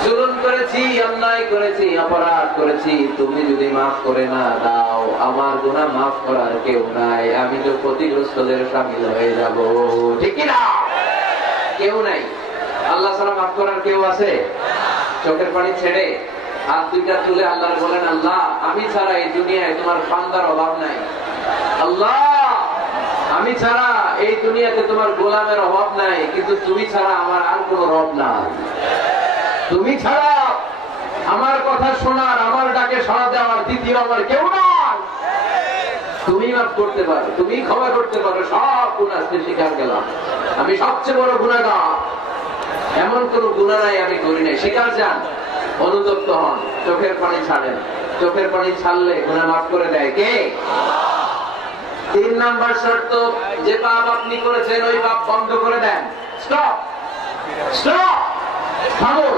জুলুম করেছি, অন্যায় করেছি, অপরাধ করেছি, তুমি যদি মাফ করে না দাও আমার গুনাহ মাফ করার কেউ নাই, আমি তো ক্ষতিগ্রস্তদের শামিল হয়ে যাব। ঠিক কি না? কেউ নাই। আল্লাহ ছাড়া মাফ করার কেউ আছে? চোখের পানি ছেড়ে হাত দুইটা তুলে আল্লাহর বলেন আল্লাহ আমি ছাড়া এই দুনিয়ায় তোমার বান্দার অভাব নাই। আল্লাহ আমি ছাড়া এই দুনিয়াতে তোমার গোলামের অভাব নাই, কিন্তু তুমি ছাড়া আমার আর কোনো রব নাই। তুমি ছাড়া আমার কথা শোনার, আমার ডাকে সাড়া দেওয়ার দ্বিতীয় আমার কেউ নাই। তুমি মাফ করতে পারো, তুমি ক্ষমা করতে পারো, সব গুনাহ স্বীকার গেলাম, আমি সবচেয়ে বড় গুনাহগার, এমন কোন গুনাহ নাই আমি করি নাই। স্বীকার যান, অনুতপ্ত হন, চোখের পানি ছাড়েন। চোখের পানি ছাড়লে গুনাহ মাফ করে দেয় কে? তিন নাম্বার শর্ত, যে পাপ আপনি করেছেন ওই পাপ বন্ধ করে দেন। স্টপ, স্টপ, থামুন,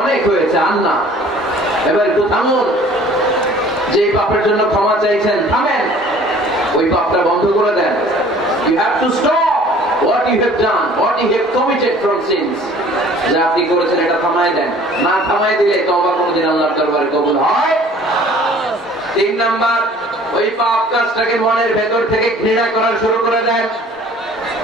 অনেক হয়েছে আর না, এবার একটু থামুন। যে পাপের জন্য ক্ষমা চাইছেন থামেন, ওই পাপটা বন্ধ করে দেন। You have to stop what you have done, what you have committed from sins. যা আপনি করেছেন এটা থামায় দেন, না থামায় দিলে তওবা কোনদিন আল্লাহর দরবারে কবুল হয়। তিন নাম্বার, ওই পাপ কাজটাকে মনের ভেতর থেকে ঘৃণা করা শুরু করে দেন।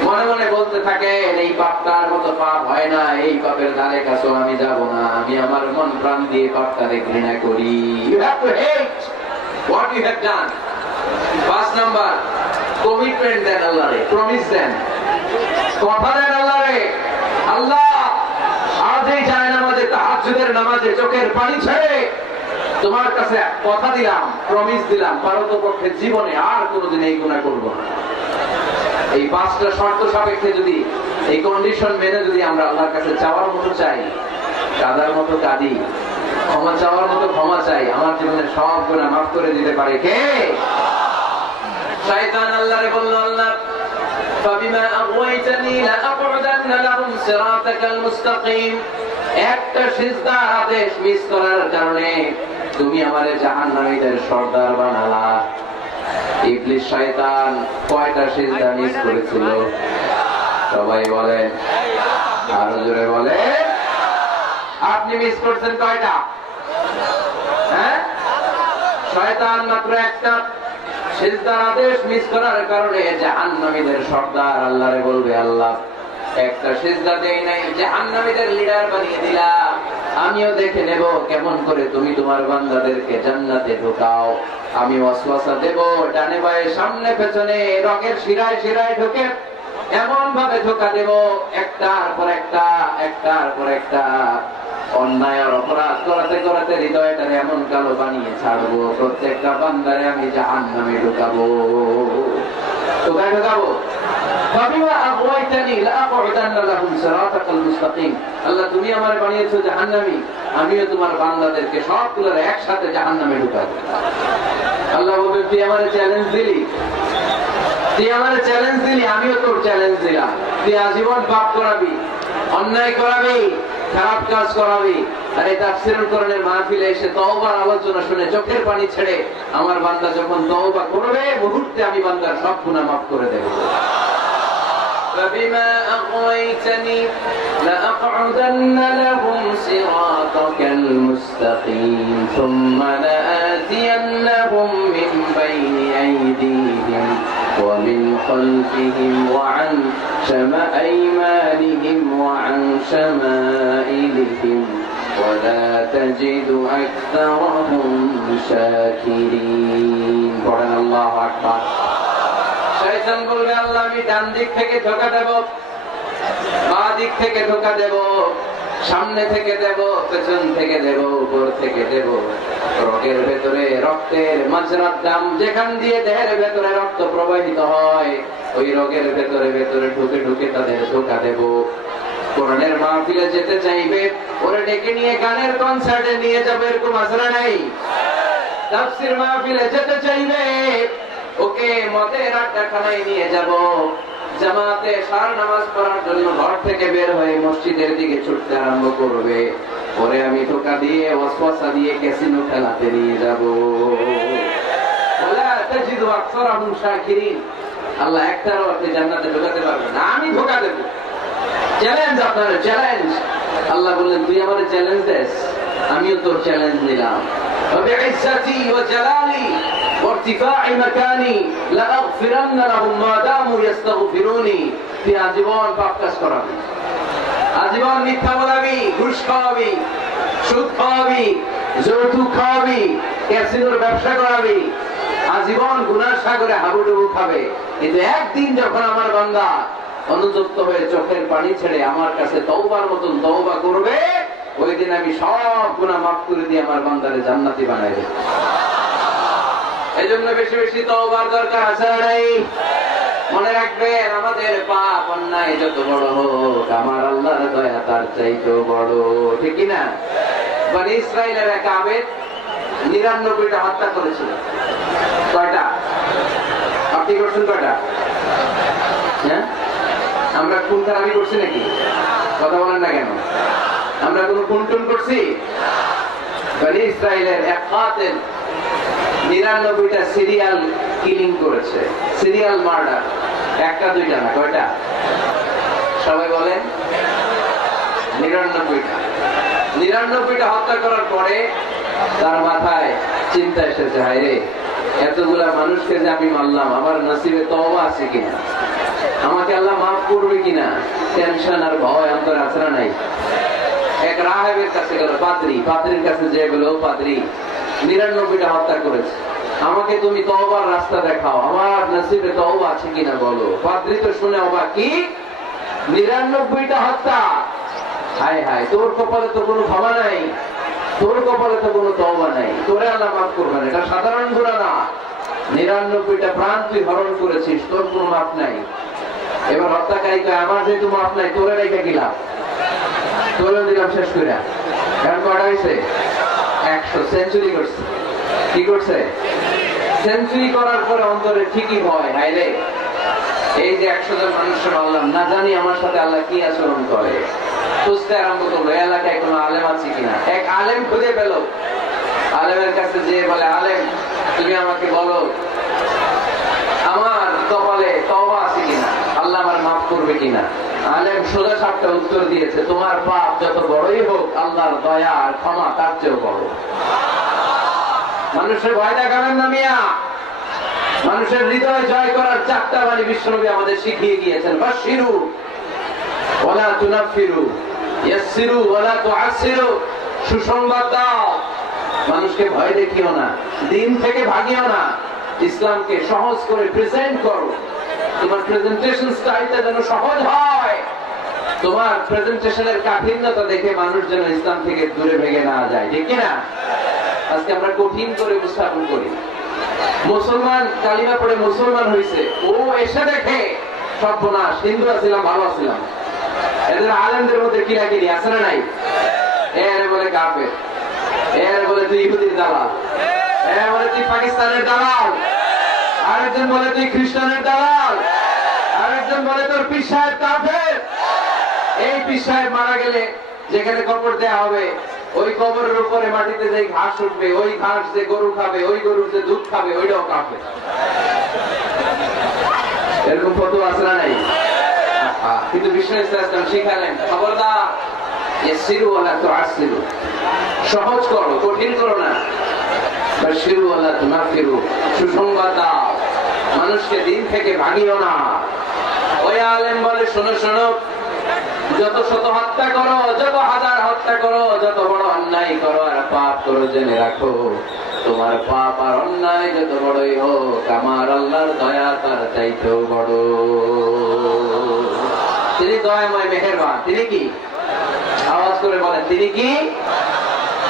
মনে মনে বলতে থাকেন এই পাপটার মতো পাপ হয় না, এই পাপের ধারে কাছেও আমি যাব না, আমি আমার মন প্রাণ দিয়ে পাপটাকে ঘৃণা করি। You have to hate what you have done. পাঁচ নাম্বার, কমিটমেন্ট দেন আল্লাহরে, প্রমিস দেন, কথা দেন আল্লাহরে, আল্লাহ আজ এই জায়নামাজে, তাহাজ্জুদের নামাজে চোখের পানি ছেড়ে তোমার কাছে কথা দিলাম, প্রমিস দিলাম, পারতপক্ষে জীবনে আর কোনোদিন এই গুনাহ করব না। এই পাঁচটা শর্ত সাপেক্ষে যদি এই কন্ডিশন মেনে যদি আমরা আল্লাহর কাছে চাওয়ার মতো চাই, কাদার মতো কাঁদি, ক্ষমা চাওয়ার মতো ক্ষমা চাই, আমার জীবনের সব গুনাহ মাফ করে দিতে পারে কে? শয়তান আল্লাহরে বলল আল্লাহ ফাবিমা আগওয়াইতানি লাআকউদান্না লাহুম সিরাতাকাল মুস্তাকিম। একটা সিজদার আদেশ মিস করার কারণে তুমি আমারে জাহান্নামীদের সর্দার বানালা। ইবলিস শয়তান কয়টা সিজদা মিস করেছিল? সবাই বলেন, আরো জোরে বলেন। আপনি মিস করছেন কয়টা? হ্যাঁ, শয়তান মাত্র একটা সিজদার আদেশ মিস করার কারণে জাহান্নামীদের সর্দার আল্লাহরে বলবে, আল্লাহ একটা সিজদা দেই নাই, জাহান্নামীদের লিডার বানিয়ে দিলাম, আমিও দেখে নেব কেমন করে তুমি তোমার বান্দাদেরকে জান্নাতে ঢোকাও। আমি ওয়াসওয়াসা দেব, ডানে বায়ে সামনে পেছনে রগের শিরায় শিরায় ঢোকে এমন ভাবে ধোকা দেব, একটার পর একটা, একটার পর একটা অন্যায় আর অপরাধ করাতে করাতে হৃদয়টারে এমন কালো বানিয়ে ছাড়বো, প্রত্যেকটা বান্দারে আমি জাহান্নামে ঢোকাবো। কোথায় ঢোকাবো? আল্লাহ তুমি আমার বানিয়েছো জাহান্নামী, আমিও তোমার বান্দাদেরকে সবগুলোর একসাথে জাহান্নামে ঢোকাবো। আল্লাহ বলবে, তুই আমারে চ্যালেঞ্জ দিলি, তুই আমারে চ্যালেঞ্জ দিলি, আমিও তোর চ্যালেঞ্জ দিলাম। তুই আজীবন পাপ করাবি, অন্যায় করাবি, খারাপ কাজ করাবি, আর এই তাফসীরুল কোরআনের মাহফিলে এসে তওবার আলোচনা শুনে চোখের পানি ছেড়ে আমার বান্দা যখন তওবা করবে, মুহূর্তে আমি বান্দার সব গুনাহ মাফ করে দেব। فبما أغويتني لأقعدن لهم صراطك المستقيم ثم لآتينهم من بين أيديهم ومن خلفهم وعن أيمانهم وعن شمائلهم ولا تجد أكثرهم شاكرين. قرآن الله أكبر. শয়তান বলবে, আল্লাহ আমি ডান দিক থেকে ধোঁকা দেব, বাঁ দিক থেকে ধোঁকা দেব, সামনে থেকে দেব, পেছন থেকে দেব, উপর থেকে দেব, রগের ভেতরে রক্তের মাজরার দাম, যেখান দিয়ে দেহের ভেতরে রক্ত প্রবাহিত হয়, ওই রগের ভেতরে ভেতরে ঢুকে ঢুকে তাদের ধোঁকা দেব। কোরআনের মাহফিলে যেতে চাইবে ওরে ডেকে নিয়ে গানের কনসার্টে নিয়ে যাবে, এরকম আসরা নাই। তাফসীর মাহফিলে যেতে চাইবে ওকে মদের আড্ডাখানায় নিয়ে যাব, জামাতে সারা নামাজ পড়ার জন্য ঘর থেকে বের হয়ে মসজিদের দিকে ছুটতে আরম্ভ করবে, পরে আমি ধোঁকা দিয়ে ওয়াসওয়াসা দিয়ে ক্যাসিনো খেলাতে নিয়ে যাব। ওয়ালা তাজিদু আকসারাহুম শাকিরিন। আল্লাহ একটারও আপনি জান্নাতে ঢোকাতে পারবেন না, আমি ধোঁকা দেব। চ্যালেঞ্জ, আপনার চ্যালেঞ্জ। আল্লাহ বললেন, তুই আমাদের চ্যালেঞ্জ দেস, আমিও তোর চ্যালেঞ্জ নিলাম। وبعزتي وجلالي وارتفاع مكاني لأغفرن لهم ما داموا يستغفروني. তুই আজীবন পাপ কাজ করাবি, আজীবন মিথ্যা বলাবি, ঘুষ খাওয়াবি, সুদ খাওয়াবি, যৌতুক খাওয়াবি, ক্যাসিনোর ব্যবসা করাবি, আজীবন গুনার সাগরে হাবুডুবু খাবে। কিন্তু একদিন যখন আমার বান্দা অনুতপ্ত হয়ে চোখের পানি ছেড়ে আমার কাছে তওবার মতন তওবা করবে, ওই দিন আমি সব গুনাহ মাফ করে দিয়ে আমার বান্দারে জান্নাতি বানাই দেব। এজন্য বেশি বেশি তওবার দরকার আছে না নাই? মনে রাখবেন, আমাদের পাপ অন্যায় যত বড় হোক, আমার আল্লাহর দয়া তার চাইতেও বড়, ঠিক কি না? বনি ইসরাইলের এক আবেদ 99টা হত্যা করেছিল। কয়টা? আপনি করছেন কয়টা? হ্যাঁ, আমরা খুন খারাপি করছি নাকি? কথা বলেন না কেন? আমরা কোন খুন করছি? বনি ইসরাইলের এক কাতিল 99টা সিরিয়াল কিলিং করেছে, সিরিয়াল মার্ডার। একটা দুইটা না, কয়টা? সবাই বলেন 99টা। 99টা হত্যা করার পরে তার মাথায় চিন্তা এসেছে, হায় রে, এতগুলা মানুষকে যে আমি মারলাম, আমার নসিবে তওবা আছে কিনা, আমাকে আল্লাহ মাফ করবে কিনা, টেনশন আর ভয় অন্তরে আসরা নাই। এক রাহেবের কাছে গেল, পাদ্রীর কাছে যে বলে, ও পাদ্রী, 99টা হত্যা করেছে, আমাকে তুমি তওবার রাস্তা দেখাও, আমার নসিবে তওবা আছে কিনা বলো। পাদ্রী তো শুনে অবাক, কি 99টা হত্যা? হায় হায়, তোর কপালে তো কোনো ক্ষমা নাই, তোর কপালে তো কোনো তওবা নাই, তোরে আল্লাহ মাফ করবে না। এটা সাধারণ গুনাহ না, 99টা প্রাণ তুই হরণ করেছিস, তোর কোনো মাফ নাই। এবার হত্যাকারী কয়, আমার যেহেতু মাফ নাই, তোরে রেখে গেলাম, তোরে দিলাম শেষ করে। এখন কয়টা হয়েছে? 100। সেঞ্চুরি করছে। কি করছে? সেঞ্চুরি করার পরে অন্তরে ঠিকই ভয়, হায় রে, এই যে 100 জন মানুষের মারলাম, না জানি আমার সাথে আল্লাহ কি আচরণ করে। খুঁজতে আরম্ভ করলো এলাকায় কোনো আলেম আছে কিনা। এক আলেম খুঁজে পেল, আলেমের কাছে যে বলে, আলেম তুমি আমাকে বলো আমার কপালে তওবা আছে কিনা, আল্লাহ আমার মাফ করবে কিনা। আলেম সোজা সাপটা উত্তর দিয়েছে, তোমার পাপ যত বড়ই হোক আল্লাহর দয়া আর ক্ষমা তার চেয়েও বড়। মানুষের ভয় দেখাবেন না মিয়া। মানুষের হৃদয় জয় করার 4টা বাণী বিশ্বনবী আমাদের শিখিয়ে গিয়েছেন। বাশিরু ওয়ালা তুনাফিরু, ইয়াসসিরু ওয়ালা তুআসসিরু। সুসংবাদ দাও, মানুষকে ভয় দেখিও না, দিন থেকে ভাগিও না, ইসলামকে সহজ করে প্রেজেন্ট করো। তোমার প্রেজেন্টেশন স্টাইলটা যেন সহজ হয়, তোমার প্রেজেন্টেশনের কাঠিন্যতা দেখে মানুষ যেন ইসলাম থেকে দূরে ভেগে না যায়, ঠিক কিনা? আজকে আমরা কঠিন করে উপস্থাপন করি। মুসলমান কালিমা পড়ে মুসলমান হয়েছে, ও এসে দেখে সর্বনাশ, হিন্দু আছিলাম ভালো আছিলাম। এদের আলেমদের মধ্যে কিরাকিরি আছে না নাই? এর বলে কাফের, এর বলে তুই ইহুদির দালাল, এর বলে তুই পাকিস্তানের দালাল, আরেকজন বলে তুই খ্রিস্টানের দালাল, আরেকজন বলে তোর পীর সাহেব কাফের। এই পীর সাহেব মারা গেলে যেখানে কবর দেয়া হবে, ওই কবরের উপরে মাটিতে যে ঘাস উঠবে, ওই ঘাস যে গরু খাবে, ওই গরুর যে দুধ খাবে, ওইটাও কাফের। এরকম ফতোয়া আছে না নাই? কিন্তু বিষ্ণু ইসলাম শিখালেন, খবরদার, ইয়াসসিরু ওয়ালা তুআসসিরু, সহজ করো, কঠিন করো না। বাশিরু ওয়ালা তুনাফিরু, সুসংবাদ দাও, মানুষকে দিন থেকে ভাগিও না। ওই আলেম বলে, শোনো শোনো, যত শত হত্যা করো, যত হাজার হত্যা করো, যত বড় অন্যায় করো আর পাপ করো, জেনে রাখো তোমার পাপ আর অন্যায় যত বড়ই হোক, আমার আল্লাহর দয়া তার চাইতেও বড়। তিনি দয়াময় মেহেরবান। তিনি কি? আওয়াজ করে বলেন, তিনি কি?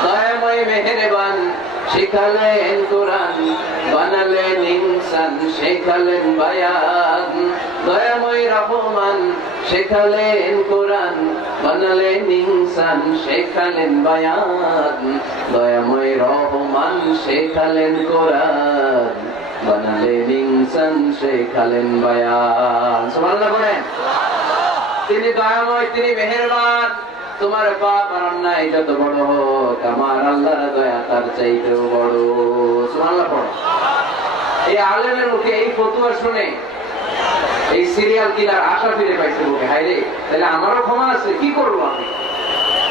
দয়াময় মেহেরবান। শিখালেন কোরআন, বানালেন ইনসান, শেখালেন বায়ান। দয়াময় রহমান, শেখালেন কোরআন, বানালেন ইনসান, শেখালেন বায়ান। দয়াময় রহমান, শেখালেন কোরআন, বানালেন ইনসান, শেখালেন বায়ান। সুবহানাল্লাহ বলেন। তিনি দয়াময়, তিনি মেহেরবান। তোমার পাপ আর অন্যায় যত বড় হোক, আমার আল্লাহর দয়া তার চাইতেও বড়। সুবহানাল্লাহ পড়ো। এই আলেমের মুখে এই ফতোয়া শুনে এই সিরিয়াল কিলার আশা ফিরে পাইছে মুখে। হায়রে, তাহলে আমারও ক্ষমা আছে, কি করবো আমি?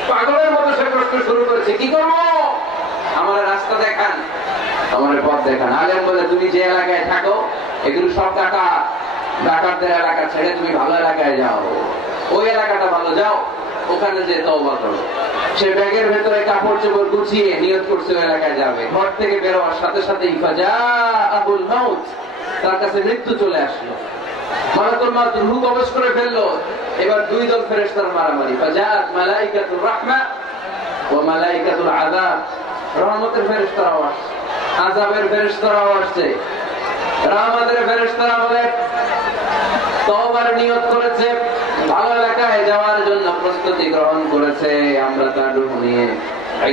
পাগলের মতো সে প্রশ্ন শুরু করেছে, কি করবো? আমার রাস্তা দেখান, আমার পথ দেখান। আলেম বলে, তুমি যে এলাকায় থাকো এগুলো সব টাকা ডাকাতদের এলাকা ছেড়ে তুমি ভালো এলাকায় যাও, ওই এলাকাটা ভালো, যাও ওখানে যে তওবা করো। সে ব্যাগের ভেতরে কাপড় চোপড় গুছিয়ে নিয়ত করছে ওই এলাকায় যাবে। ঘর থেকে বের হওয়ার সাথে সাথে ইফাজাআবুল মাউত, তার কাছে মৃত্যু চলে আসলো। মালাকুল মাউত রূহ কবজ করে ফেললো। এবার দুই দল ফেরেশতার মারামারি। ফাজাআত মালাইকাতুর রাহমা ওয়া মালাইকাতুল আযাব। রহমতের ফেরেশতারাও আসছে, আযাবের ফেরেশতারাও আসছে। রহমতের ফেরেশতারা বলে, তওবার নিয়ত করেছে, ভালো এলাকায় যাওয়ার জন্য প্রস্তুতি গ্রহণ করেছে, আমরা তার রূহ নিয়ে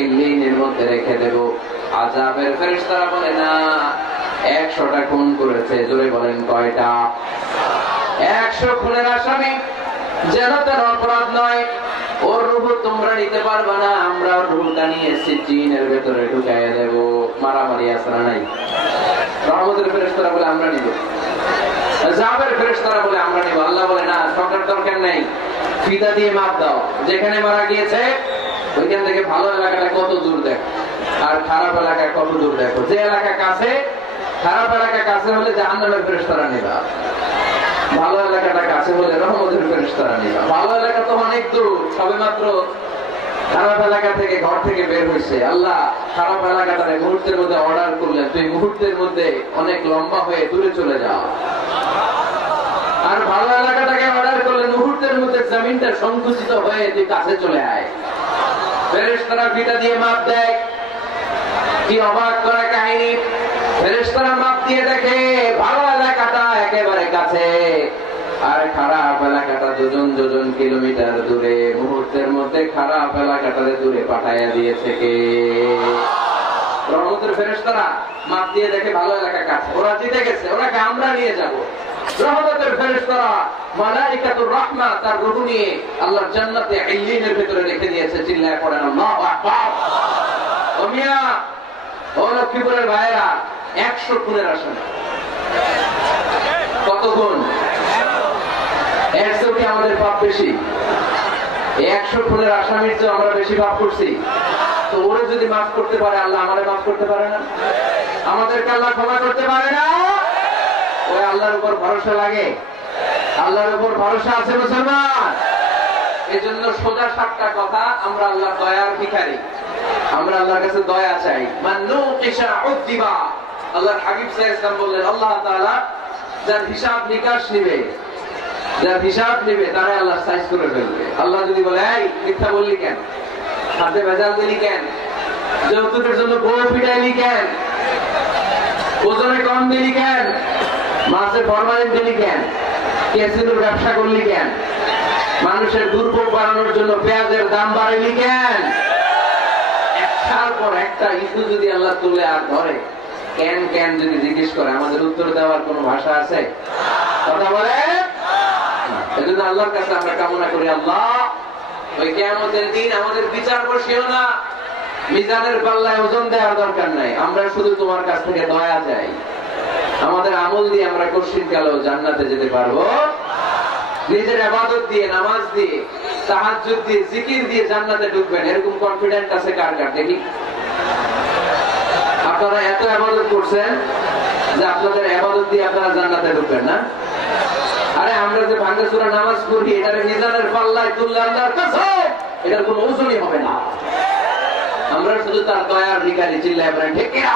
ইল্লিনের মধ্যে রেখে দেব। আযাবের ফেরেশতারা বলে, না, 100টা খুন করেছে। জোরে বলেন, কয়টা? 100 খুনের আসামি, যেন তার অপরাধ নয়। ওর রূহ তোমরা নিতে পারবে না, আমরা ওর রূহটা নিয়ে সিজিনের ভেতরে ঢুকাইয়া দেব। মারামারি আসরা নাই। রহমতের ফেরেশতারা বলে, আমরা নিব। আযাবের ফেরেশতারা বলে, আমরা নিব। আল্লাহ বলে, না, সরকার দরকার নাই, ফিদা দিয়ে মাপ দাও। যেখানে মারা গিয়েছে ওইখান থেকে ভালো এলাকাটা কত দূর দেখো, আর খারাপ এলাকা কত দূর দেখো। যে এলাকা কাছে, খারাপ এলাকা কাছে হলে জাহান্নামের ফেরেশতারা নিবা, ভালো এলাকাটা কাছে হলে রহমতের ফেরেশতারা নিবা। ভালো এলাকা তো অনেক দূর, সবেমাত্র খারাপ এলাকা থেকে ঘর থেকে বের হয়েছে। আল্লাহ খারাপ এলাকাটারে মুহূর্তের মধ্যে অর্ডার করলেন, তুই মুহূর্তের মধ্যে অনেক লম্বা হয়ে দূরে চলে যাও। আর ভালো এলাকাটাকে অর্ডার করলেন, মুহূর্তের মধ্যে জমিনটা সংকুচিত হয়ে তুই কাছে চলে আয়। ফেরেশতারা ফিতা দিয়ে মাপ দেয়। কি অবাক করা কাহিনী! ফেরেশতারা মাপ দিয়ে দেখে ভালো এলাকাটা একেবারে কাছে, আর খারাপ এলাকাটা যোজন যোজন কিলোমিটার দূরে। মুহূর্তের মধ্যে খারাপ এলাকাটারে দূরে পাঠাইয়া দিয়েছে কে? রহমতের ফেরেশতারা মাপ দিয়ে দেখে ভালো এলাকা কাছে, ওরা জিতে গেছে, ওরাকে আমরা নিয়ে যাব। রহমতের ফেরেশতারা মালাইকাতুর রাহমা তার রূহ নিয়ে আল্লাহর জান্নাতে ইল্লিনের ভিতরে রেখে দিয়েছে। চিল্লায় পড়েন আল্লাহু আকবার। ও মিয়া, ও লক্ষ্মীপুরের ভাইরা, 100 খুনের আসামি। কত গুণ? 100 কি আমাদের পাপ বেশি? 100 খুনের আসামির চেয়ে আমরা বেশি পাপ করছি। তো ওরা যদি মাফ করতে পারে, আল্লাহ আমাদের মাফ করতে পারে না? আমাদেরকে আল্লাহ ক্ষমা করতে পারে না? ওই আল্লাহর উপর ভরসা লাগে? আল্লাহর উপর ভরসা আছে মুসলমান? এজন্য সোজা সাতটা কথা, আমরা আল্লাহ দয়ার ভিখারি, আমরা আল্লাহর কাছে দয়া চাই। মান্নুকিশা উযিবা, আল্লাহর হাবিব সাল্লাল্লাহু আলাইহি ওয়াসাল্লাম বললেন, আল্লাহ তাআলা যার হিসাব নিকাশ নেবে, যার হিসাব নেবে তারা আল্লাহ সাইজ করে ফেলবে। আল্লাহ যদি বলে, এই মিথ্যা বললি কেন, হাতে ভেজাল দিলি কেন, যৌতুকের জন্য বউ পিটাইলি কেন, ওজনে কম দিলি কেন, মাছে ফরমালিন দিলি কেন, ক্যাসিনোর ব্যবসা করলি কেন, মানুষের দুর্ভোগ বাড়ানোর জন্য পেঁয়াজের দাম বাড়াইলি কেন, একটার পর একটা ইস্যু যদি আল্লাহ তুলে আর ধরে, কেন কেন যদি জিজ্ঞেস করে, আমাদের উত্তর দেওয়ার কোন ভাষা আছে? কথা বলে। এজন্য আল্লাহর কাছে আমরা কামনা করি, আল্লাহ ওই কিয়ামতের দিন আমাদের বিচার বসিও না, মিজানের পাল্লায় ওজন দেওয়ার দরকার নাই, আমরা শুধু তোমার কাছ থেকে দয়া চাই। আমাদের আমল দিয়ে আমরা কঠিন কালেও জান্নাতে যেতে পারবো, নিজের ইবাদত দিয়ে, নামাজ দিয়ে, তাহাজ্জুদ দিয়ে, জিকির দিয়ে জান্নাতে ঢুকবেন, এরকম কনফিডেন্ট আছে কার কার? দেখি। আপনারা এত ইবাদত করছেন যে আপনাদের ইবাদত দিয়ে আপনারা জান্নাতে ঢুকবেন না? আরে আমরা যে ভাঙা চূড়া নামাজ পড়ি, এটার মিজানের পাল্লায় তুললে আল্লাহর কাছে এটার কোনো ওজনই হবে না। আমরা শুধু তার দয়ার ভিখারি, চিল্লায় বলেন ঠিক কিনা?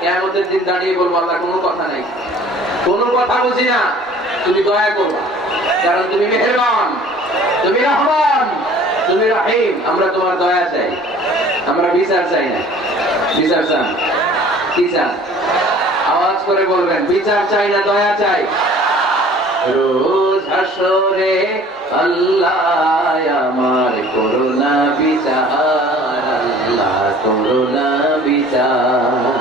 কিয়ামতের দিন দাঁড়িয়ে বলবো, আল্লাহ কোনো কথা নাই, কোনো কথা বুঝি না, তুমি দয়া করবা, কারণ তুমি মেহেরবান, তুমি রহমান, তুমি রহিম। আমরা তোমার দয়া চাই, আমরা বিচার চাই না। বিচার চান? কি চান? আওয়াজ করে বলবেন, বিচার চাই না দয়া চাই। রোজ হাসরে আল্লাহ আমার করুণা বিচার, আল্লাহ করুণা বিচার,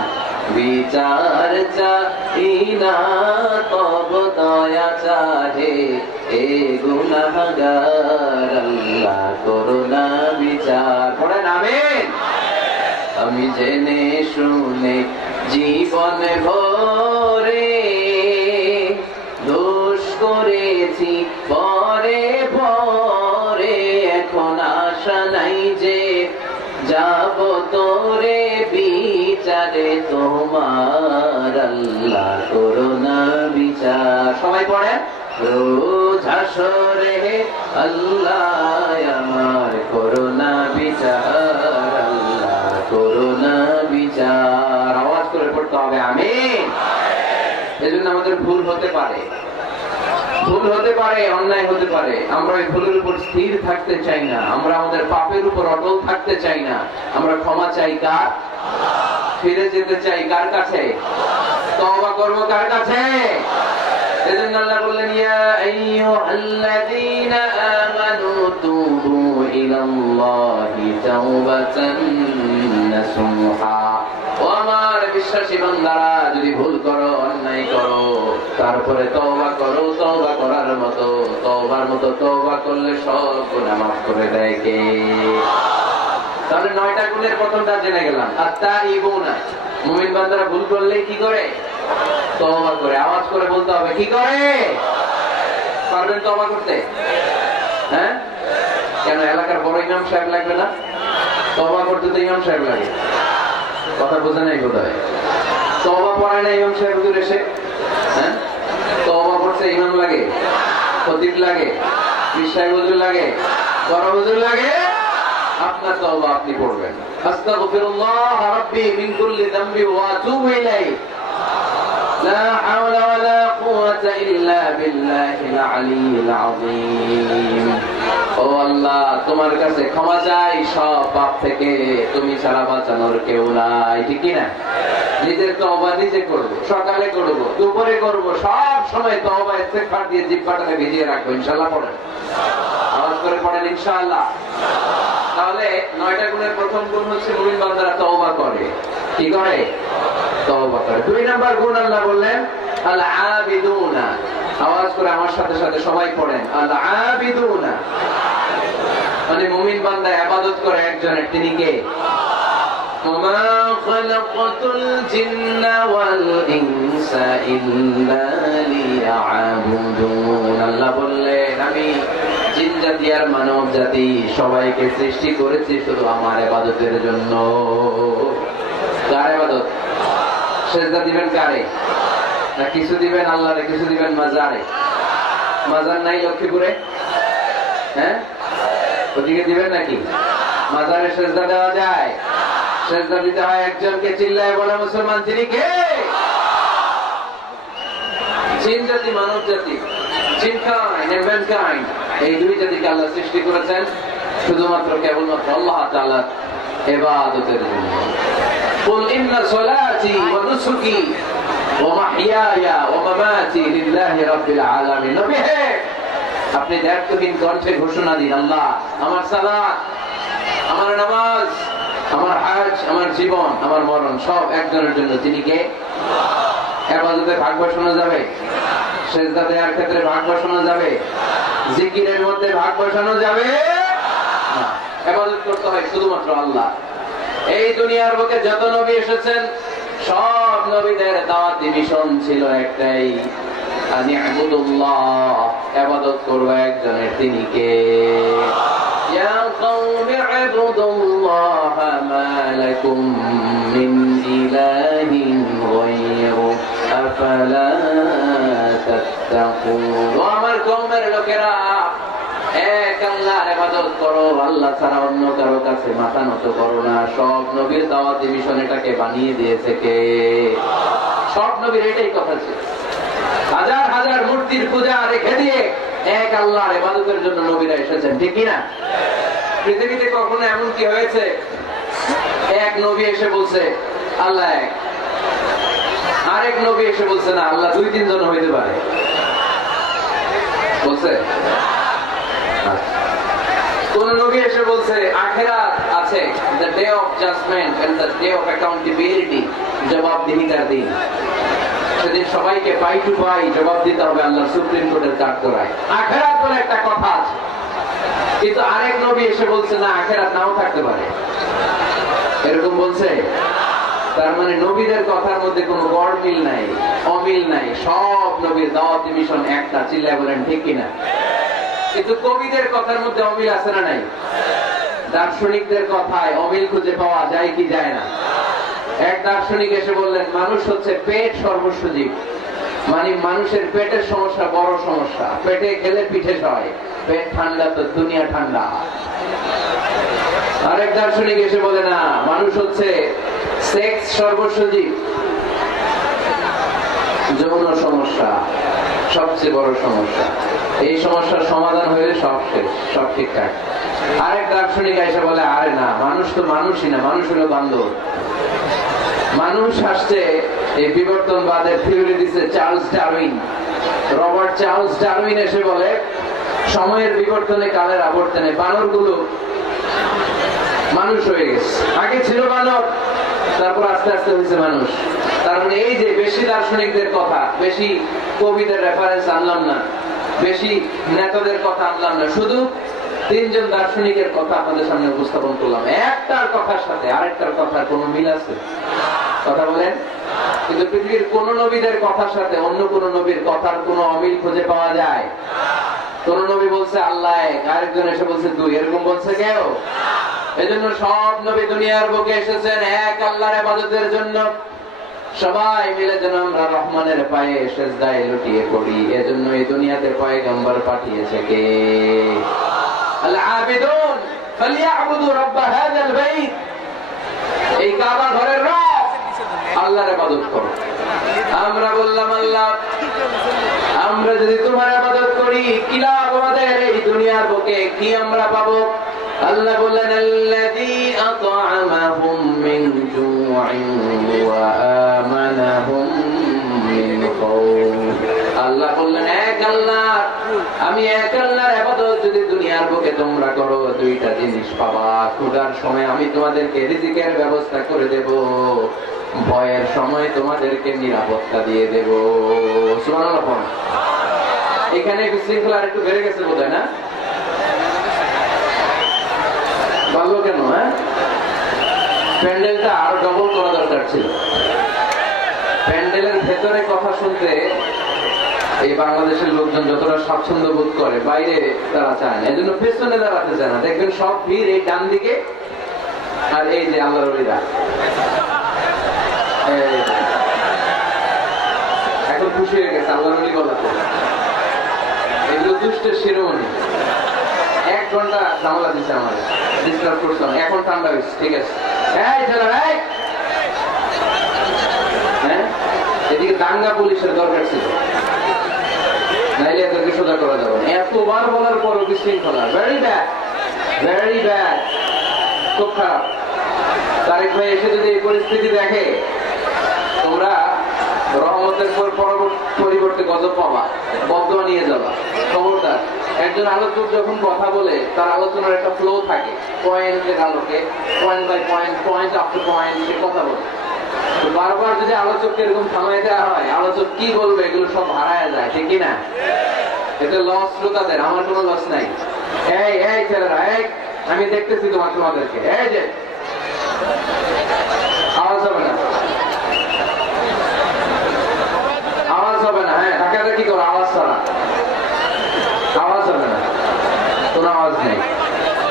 বিচার চাই না তব দয়া চাহে এ গুনাহগার, আল্লাহ করুণা বিচার। পড়েন আমিন। আমি জেনে শুনে জীবন ভরে দোষ করেছি পরে পরে, এখন আশা নাই যে যাব তোরে বিচারে তোমার, আল্লাহ করুণা বিচার। সবাই পড়েন, রোজ হাসরে আল্লাহ আমার করুণা বিচার, আল্লাহ করুণা বিচার। আওয়াজ করে পড়তে হবে আমিন। এজন্য আমাদের ভুল হতে পারে, ভুল হতে পারে, অন্যায় হতে পারে, আমরা ওই ভুলের উপর স্থির থাকতে চাই না, আমরা আমাদের পাপের উপর অটল থাকতে চাই না, আমরা ক্ষমা চাই কার? ফিরে যেতে চাই কার কাছে? তওবা করব কার কাছে? এজন্য আল্লাহ বললেন, ইয়া আইয়ুহাল্লাযীনা আমানু তুবু ইলাল্লাহি তাওবাতান নাসুহা। ও আমার বিশ্বাসী বান্দারা, যদি ভুল করো, অন্যায় করো, তারপরে তওবা করো, তওবা করার মতো, তওবার মতো তওবা করলে সব গুনাহ মাফ করে দেয় কে? তাহলে 9টা গুণের প্রথমটা জেনে গেলাম। আত-তাইবুনা, মুমিন বান্দারা ভুল করলে কি করে? তওবা করে। আওয়াজ করে বলতে হবে, কি করে? পারবেন তওবা করতে? হ্যাঁ, কেন এলাকার বড় ইমাম সাহেব লাগবে না? তওবা করতে তো ইমাম সাহেব লাগে। কথা বোঝে নাই বোধহয়। তওবা পড়ায় না ইমাম সাহেব হুজুর এসে? হ্যাঁ, তওবা করতে ইমাম লাগে, খতিব লাগে, পীর সাহেব হুজুর লাগে, বড় হুজুর লাগে। আপনার তওবা আপনি পড়বেন, আস্তাগফিরুল্লাহ রাব্বি মিন কুল্লি যামবি ওয়া আতুবু ইলাইহি, লা হাওলা ওয়ালা কুওয়াতা ইল্লা বিল্লাহিল আলিয়্যিল আযীম। ও আল্লাহ, তোমার কাছে ক্ষমা চাই সব পাপ থেকে, তুমি ছাড়া বাঁচানোর কেউ নাই। ঠিক কি না? নিজের তওবা নিজে করব, সকালে করব, দুপুরে করব, সব সময় তওবা ইস্তেগফার দিয়ে জিহ্বাটাকে ভিজিয়ে রাখবো। ইনশাআল্লাহ পড়েন, আওয়াজ করে পড়েন ইনশাআল্লাহ। তাহলে 9টা গুণের প্রথম গুণ হচ্ছে মুমিন বান্দারা তওবা করে। কি করে? তওবা করে। 2 নাম্বার গুণ আল্লাহ বললেন আল আবিদুনা। আওয়াজ করে আমার সাথে সাথে সবাই পড়েন, আল আবিদুনা। মানে মুমিন বান্দা ইবাদত করে একজনের, তিনি কে? ওমা খালাকাতুল জিন্না ওয়াল ইনসা ইল্লা লিয়াবুদুন। আল্লাহ বললেন আমি জিন জাতি আর মানব জাতি সবাইকে সৃষ্টি করেছি শুধু আমার ইবাদতের জন্য। কার ইবাদত? সেজদা দিবেন কারে? না কিছু দিবেন আল্লাহরে, কিছু দিবেন মাজারে? মাজার নাই লক্ষ্মীপুরে? হ্যাঁ, ওদিকে দিবেন নাকি? মাজারে সেজদা দেওয়া যায়? সেজদা দিতে হয় একজনকে। চিল্লায় বলে মুসলমান, তিনি কে? জিন জাতি মানব জাতি, জিনকাইন্ড এন্ড ম্যানকাইন্ড, এই দুই জাতিকে আল্লাহ সৃষ্টি করেছেন শুধুমাত্র কেবলমাত্র আল্লাহ তাআলার ইবাদতের জন্য। কুল ইন্না সলাতি ওয়া নুসুকি ওয়া মাহইয়ায়া ওয়া মামাতি লিল্লাহি রাব্বিল আলামিন। নবী হে, আপনি দায়িত্বহীন কণ্ঠে ঘোষণা দিন, আল্লাহ আমার সালাত, আমার নামাজ, আমার হজ, আমার জীবন, আমার মরণ সব একজনের জন্য। তিনি কে? ইবাদতে ভাগ বসানো যাবে? সেজদা দেওয়ার ক্ষেত্রে ভাগ বসানো যাবে? জিকিরের মধ্যে ভাগ বসানো যাবে না। ইবাদত করতে হয় শুধুমাত্র আল্লাহ। এই দুনিয়ার বুকে যত নবী এসেছেন সব নবীদের দাওয়াতি মিশন ছিল একটাই, আনি আবুদুল্লাহ, ইবাদত করব একজনের, তিনি কে? ইয়া কওমি আবুদুল্লাহ মা লাকুম মিন ইলাহিন গায়রু আফালা তাত্তাকুন। ও আমার কওমের লোকেরা, এক আল্লাহর ইবাদত করো, আল্লাহ ছাড়া অন্য কারো কাছে মাথা নত করো না। সব নবীর দাওয়াতি মিশন এটাকে বানিয়ে দিয়েছে কে? সব নবীর এটাই কথা ছিল। হাজার হাজার মূর্তির পূজা রেখে দিয়ে এক আল্লাহর ইবাদতের জন্য নবীরা এসেছেন, ঠিক কি না? পৃথিবীতে কখনো এমন কি হয়েছে এক নবী এসে বলছে আল্লাহ এক, আরেক নবী এসে বলছে না আল্লাহ দুই তিনজন হইতে পারে? বলছে? কোন নবী এসে বলছে আখিরাত আছে, the day of judgment and the day of accountability, জবাবদিহিতার দিন, সেদিন সবাইকে পাই টু পাই জবাব দিতে হবে আল্লাহর সুপ্রিম কোর্টের কাঠগড়ায়। আখিরাত বলে একটা কথা আছে, কিন্তু আরেক নবী এসে বলছে না আখিরাত নাও থাকতে পারে। এরকম বলছে? তার মানে নবীদের কথার মধ্যে কোনো গড়মিল নাই, অমিল নাই। সব নবীর দাওয়াতি মিশন একটা। চিল্লায় বলেন ঠিক কিনা? কিন্তু কবিদের কথার মধ্যে অমিল আছে না নাই? দার্শনিকদের কথায় অমিল খুঁজে পাওয়া যায় কি যায় না? এক দার্শনিক এসে বললেন মানুষ হচ্ছে পেট সর্বস্ব জীব, মানে মানুষের পেটের সমস্যা বড় সমস্যা, পেটে খেলে পিঠে সয়, পেট ঠান্ডা তো দুনিয়া ঠান্ডা। আরেক দার্শনিক এসে বলে না, মানুষ হচ্ছে সেক্স সর্বস্ব জীব, যৌন সমস্যা সবচেয়ে বড় সমস্যা, এই সমস্যার সমাধান হইলে সব শেষ, সব ঠিকঠাক। আরেক দার্শনিক এসে বলে আরে না, মানুষ তো মানুষই না, মানুষ হলো বান্দর। মানুষ আসছে এই বিবর্তনবাদের থিওরি দিচ্ছে Charles Darwin. Robert Charles Darwin এসে বলে সময়ের বিবর্তনে কালের আবর্তনে বানরগুলো মানুষ হয়ে গেছে। আগে ছিল বানর, তারপর আস্তে আস্তে হয়েছে মানুষ। তার মানে এই যে বেশি দার্শনিকদের কথা, বেশি কবিদের রেফারেন্স আনলাম না, বেশি নেতাদের কথা আনলাম না, শুধু তিনজন দার্শনিকের কথা আপনাদের সামনে উপস্থাপন করলাম। একটার কথার সাথে আরেকটার কথার কোনো মিল আছে? কথা বলেন। কিন্তু পৃথিবীর কোন নবীদের কথার সাথে অন্য কোন নবীর কথার কোনো অমিল খুঁজে পাওয়া যায়? কোন নবী বলছে আল্লাহ এক, আরেকজন এসে বলছে দুই, এরকম বলছে কেউ? এজন্য সব নবী দুনিয়ার বুকে এসেছেন এক আল্লাহর ইবাদতের জন্য। সবাই মিলে যেন আমরা রহমানের পায়ে সেজদায় লুটিয়ে পড়ি। এজন্য এই দুনিয়াতে পয়গম্বর পাঠিয়েছে কে? আল আবিদুন ফালিয়াবুদু রাব্ব হাযাল বাইত, এই কাবা ঘরের রব আল্লাহর ইবাদত করো। আমরা বললাম আল্লাহ আমরা যদি তোমার ইবাদত করি কি লাভ আমাদের? এই দুনিয়ার বুকে কি আমরা পাবো? আল্লাহ বললেন আল্লাযী আত'আমাহুম মিন জু'ইন ওয়া আমানাহুম মিন খাউফ। আল্লাহ বললেন এক আল্লাহ, আমি এক আল্লাহর ইবাদত যদি দুনিয়ার বুকে তোমরা করো দুইটা জিনিস পাবা। ক্ষুধার সময় আমি তোমাদেরকে রিজিকের ব্যবস্থা করে দেব, ভয়ের সময় তোমাদেরকে নিরাপত্তা দিয়ে দেব। সুবহানাল্লাহ। এখানে বিশৃঙ্খলা একটু বেড়ে গেছে বোধহয়, না? ভালো কেন? হ্যাঁ, প্যান্ডেলটা আরো ডবল করা দরকার ছিল। প্যান্ডেলের ভেতরে কথা শুনতে এই বাংলাদেশের লোকজন যতটা স্বাচ্ছন্দ্য বোধ করে বাইরে তারা চায় না, এজন্য পেছনে দাঁড়াতে চায় না। দেখবেন সব ভিড় এই ডান দিকে, আর এই যে আল্লাহর ওলিরা এখন খুশি হয়ে গেছে আল্লাহর ওলি বলাতে। এগুলো দুষ্টের শিরোমণি। 1 ঘন্টা ঝামেলা দিচ্ছে আমার, ডিস্টার্ব করছে। এখন ঠান্ডা হয়েছে, ঠিক আছে। এই ছেলেরা, এই হ্যাঁ, এদিকে দাঙ্গা পুলিশের দরকার ছিল, নাইলে এদেরকে সোজা করা যাবে না। এতবার বলার পর বিশৃঙ্খলা, ভেরি ব্যাড, ভেরি ব্যাড, খুব খারাপ। তারেক ভাই এসে যদি এই পরিস্থিতি দেখে, তোমরা রহমতের পরিবর্তে গজব পাবা, বদদোয়া নিয়ে যাবা। খবরদার। একজন আলোচক যখন কথা বলে তার আলোচনার একটা ফ্লো থাকে, পয়েন্টের আলোকে, point by point, point after point সে কথা বলে। তো বারবার যদি আলোচককে এরকম থামাই দেওয়া হয়, আলোচক কি বলবে এগুলো সব হারায় যায়, ঠিক কিনা? এটা লস শ্রোতাদের, আমার কোনো লস নাই। এই এই ছেলেরা, এই আমি দেখতেছি তোমাদেরকে, এই যে আওয়াজ হবে না, আওয়াজ হবে না। হ্যাঁ, ঢাকাটা কি করো, আওয়াজ ছাড়া আওয়াজ হবে না, কোন আওয়াজ নেই।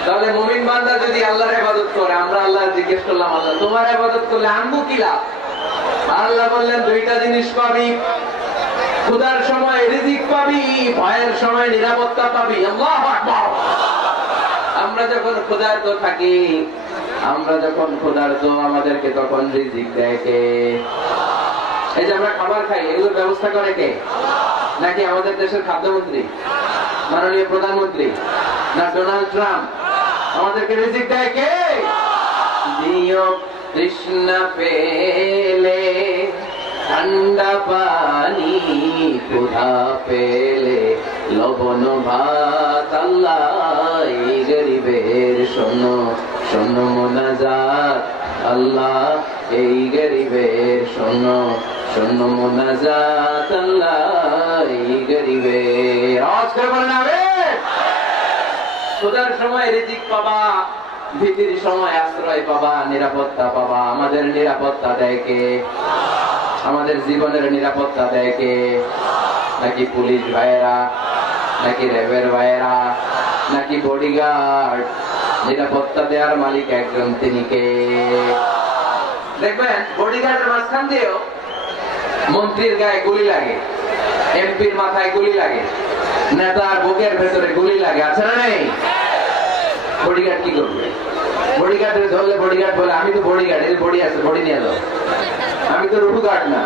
তাহলে মুমিন বান্দা যদি আল্লাহর ইবাদত করে, আমরা আল্লাহ জিজ্ঞেস করলাম, আল্লাহ তোমার ইবাদত করলে আনবো কি লাভ? আল্লাহ বললেন, 2টা জিনিস পাবি, ক্ষুধার সময় রিজিক পাবি, ভয়ের সময় নিরাপত্তা পাবি। আল্লাহু আকবার। আমরা যখন ক্ষুধার্ত থাকি, আমরা যখন ক্ষুধার্ত, আমাদেরকে তখন রিজিক দেয় কে? এই যে আমরা খাবার খাই, এগুলোর ব্যবস্থা করে কে? নাকি আমাদের দেশের খাদ্যমন্ত্রী, মাননীয় প্রধানমন্ত্রী, না ডোনাল্ড ট্রাম্প? আমাদেরকে রিজিক দেয় কে? দিও তৃষ্ণা পেলে ঠান্ডা পানি, ক্ষুধা পেলে লবণ ভাত। আল্লাহ এই গরিবের শোনো শোনো মোনাজাত, আল্লাহ এই গরিবের শোনো শোনো মোনাজাত, আল্লাহ এই গরিবের। আওয়াজ করে বলেন আমিন। ক্ষুধার সময় রিজিক পাবা, ভীতির সময় আশ্রয় পাবা, নিরাপত্তা পাবা। আমাদের নিরাপত্তা দেয় কে? আমাদের জীবনের নিরাপত্তা দেয় কে? নাকি পুলিশ ভাইয়েরা, নাকি র্যাবের ভাইয়েরা, নাকি বডিগার্ড? নিরাপত্তা দেওয়ার মালিক একজন, তিনি কে? দেখবেন বডিগার্ডের মাঝখান দিয়েও মন্ত্রীর গায়ে গুলি লাগে, এমপির মাথায় গুলি লাগে, নেতার বুকের ভেতরে গুলি লাগে, আছে না নেই? বডিগার্ড কি করবে? বডিগার্ডের ধরলে বডিগার্ড বলে, আমি তো বডিগার্ড, এর বডি আছে, বডি নিয়ে যাও। আমি তো রুহু গার্ড না।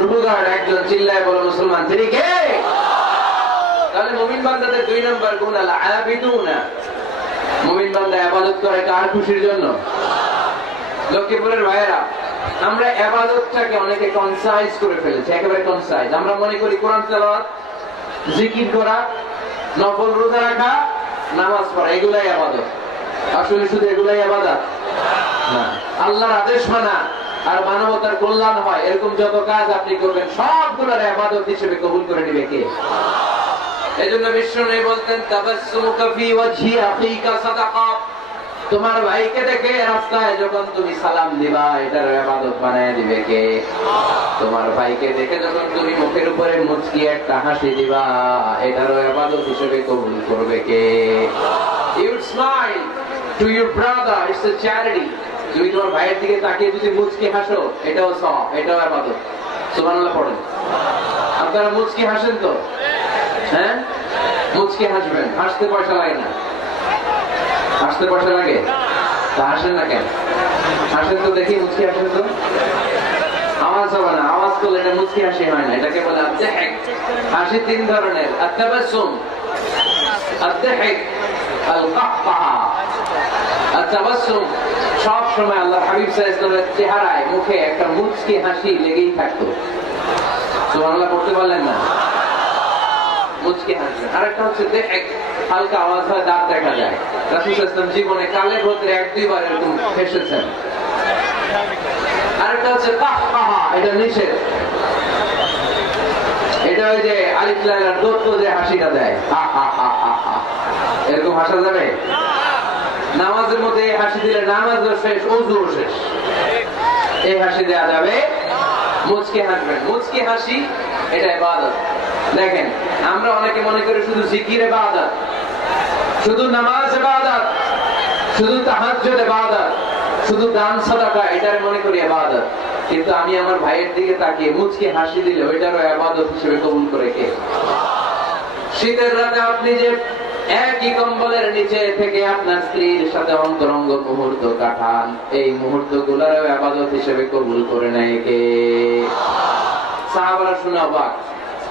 রুহু গার্ড একজন, চিল্লায় বলো মুসলমান, তিনি কে? তাহলে মুমিন বান্দাদের 2 নম্বর গুণ আল আবিদুনা। মুমিন বান্দা ইবাদত করে কার খুশির জন্য? লক্ষ্মীপুরের ভাইয়েরা, আমরা ইবাদতটাকে অনেকে কনসাইজ করে ফেলেছি, একেবারে কনসাইজ। আমরা মনে করি কোরআন তেলাওয়াত, জিকির করা, নফল রোজা রাখা, নামাজ পড়া, এগুলাই ইবাদত। আসলে শুধু এগুলাই ইবাদত না। আল্লাহর আদেশ মানা আর মানবতার কল্যাণ হয়, এরকম যত কাজ আপনি করবেন সবগুলোর ইবাদত হিসেবে কবুল করে নেবে কে? এজন্য বিষ্ণু বলতেন, তাবাসসুমুকা ফি ওয়াজহি আখিকা সাদাকা। তোমার ভাইকে দেখে রাস্তায় যখন তুমি সালাম দিবা, এটার ইবাদত বানায় দিবে কে? তোমার ভাইকে দেখে যখন তুমি মুখের উপরে মুচকি একটা হাসি দিবা, এটারও ইবাদত হিসেবে কবুল করবে কে? You smile to your brother, it's a charity. তুমি তোমার ভাইয়ের দিকে তাকিয়ে যদি মুচকি হাসো, এটাও সওয়াব, এটাও ইবাদত। সুবহানাল্লাহ পড়েন। আপনারা মুচকি হাসেন তো? হ্যাঁ, মুচকি হাসবেন, হাসতে পয়সা লাগে না। হাসতে পয়সা লাগে? তা হাসেন না কেন? হাসেন তো দেখি, মুচকি হাসেন তো। আওয়াজ হবে না, আওয়াজ করলে এটা মুচকি হাসি হয় না, এটাকে বলে আদ-দাহিক। হাসি 3 ধরনের, আত-তাবাসসুম, আদ-দাহিক, আল-কাহকাহা। আত-তাবাসসুম সব সময় আল্লাহর হাবিব সাল্লাল্লাহু আলাইহি ওয়াসাল্লামের চেহারায়, মুখে একটা মুচকি হাসি লেগেই থাকতো। সুবহানাল্লাহ পড়তে পারলেন না? মুচকি হাসি। আরেকটা হচ্ছে দাহিক, হালকা আওয়াজ হয়, দাঁত দেখা যায়। রাসূল সাল্লাল্লাহু আলাইহি ওয়াসাল্লাম জীবনে কালের ভেতরে 1-2 বার এরকম হেসেছেন। আরেকটা হচ্ছে কাহকাহা, এটা নিষেধ। এটা ওই যে আলিফ লামের দত্ত যে হাসিটা দেয়, হা হা হা হা হা, এরকম হাসা যাবে? নামাজের মধ্যে হাসি দিলে নামাজও শেষ, ওযুও শেষ। এই হাসি দেওয়া যাবে? মুচকি হাসবেন। মুচকি হাসি এটা ইবাদত। দেখেন, আমরা অনেকে মনে করি শুধু জিকির ইবাদত, শুধু নামাজ ইবাদত, শুধু তাহাজ্জুদ ইবাদত, শুধু দান সাদাকা, এটারে মনে করি ইবাদত। কিন্তু আমি আমার ভাইয়ের দিকে তাকিয়ে মুচকি হাসি দিলে ওইটারও ইবাদত হিসেবে কবুল করে কে? শীতের রাতে আপনি যে একই কম্বলের নিচে থেকে আপনার স্ত্রীর সাথে অন্তরঙ্গ মুহূর্ত কাটান, এই মুহূর্ত গুলারও ইবাদত হিসেবে কবুল করে নেয় কে? সাহাবারা শুনে অবাক,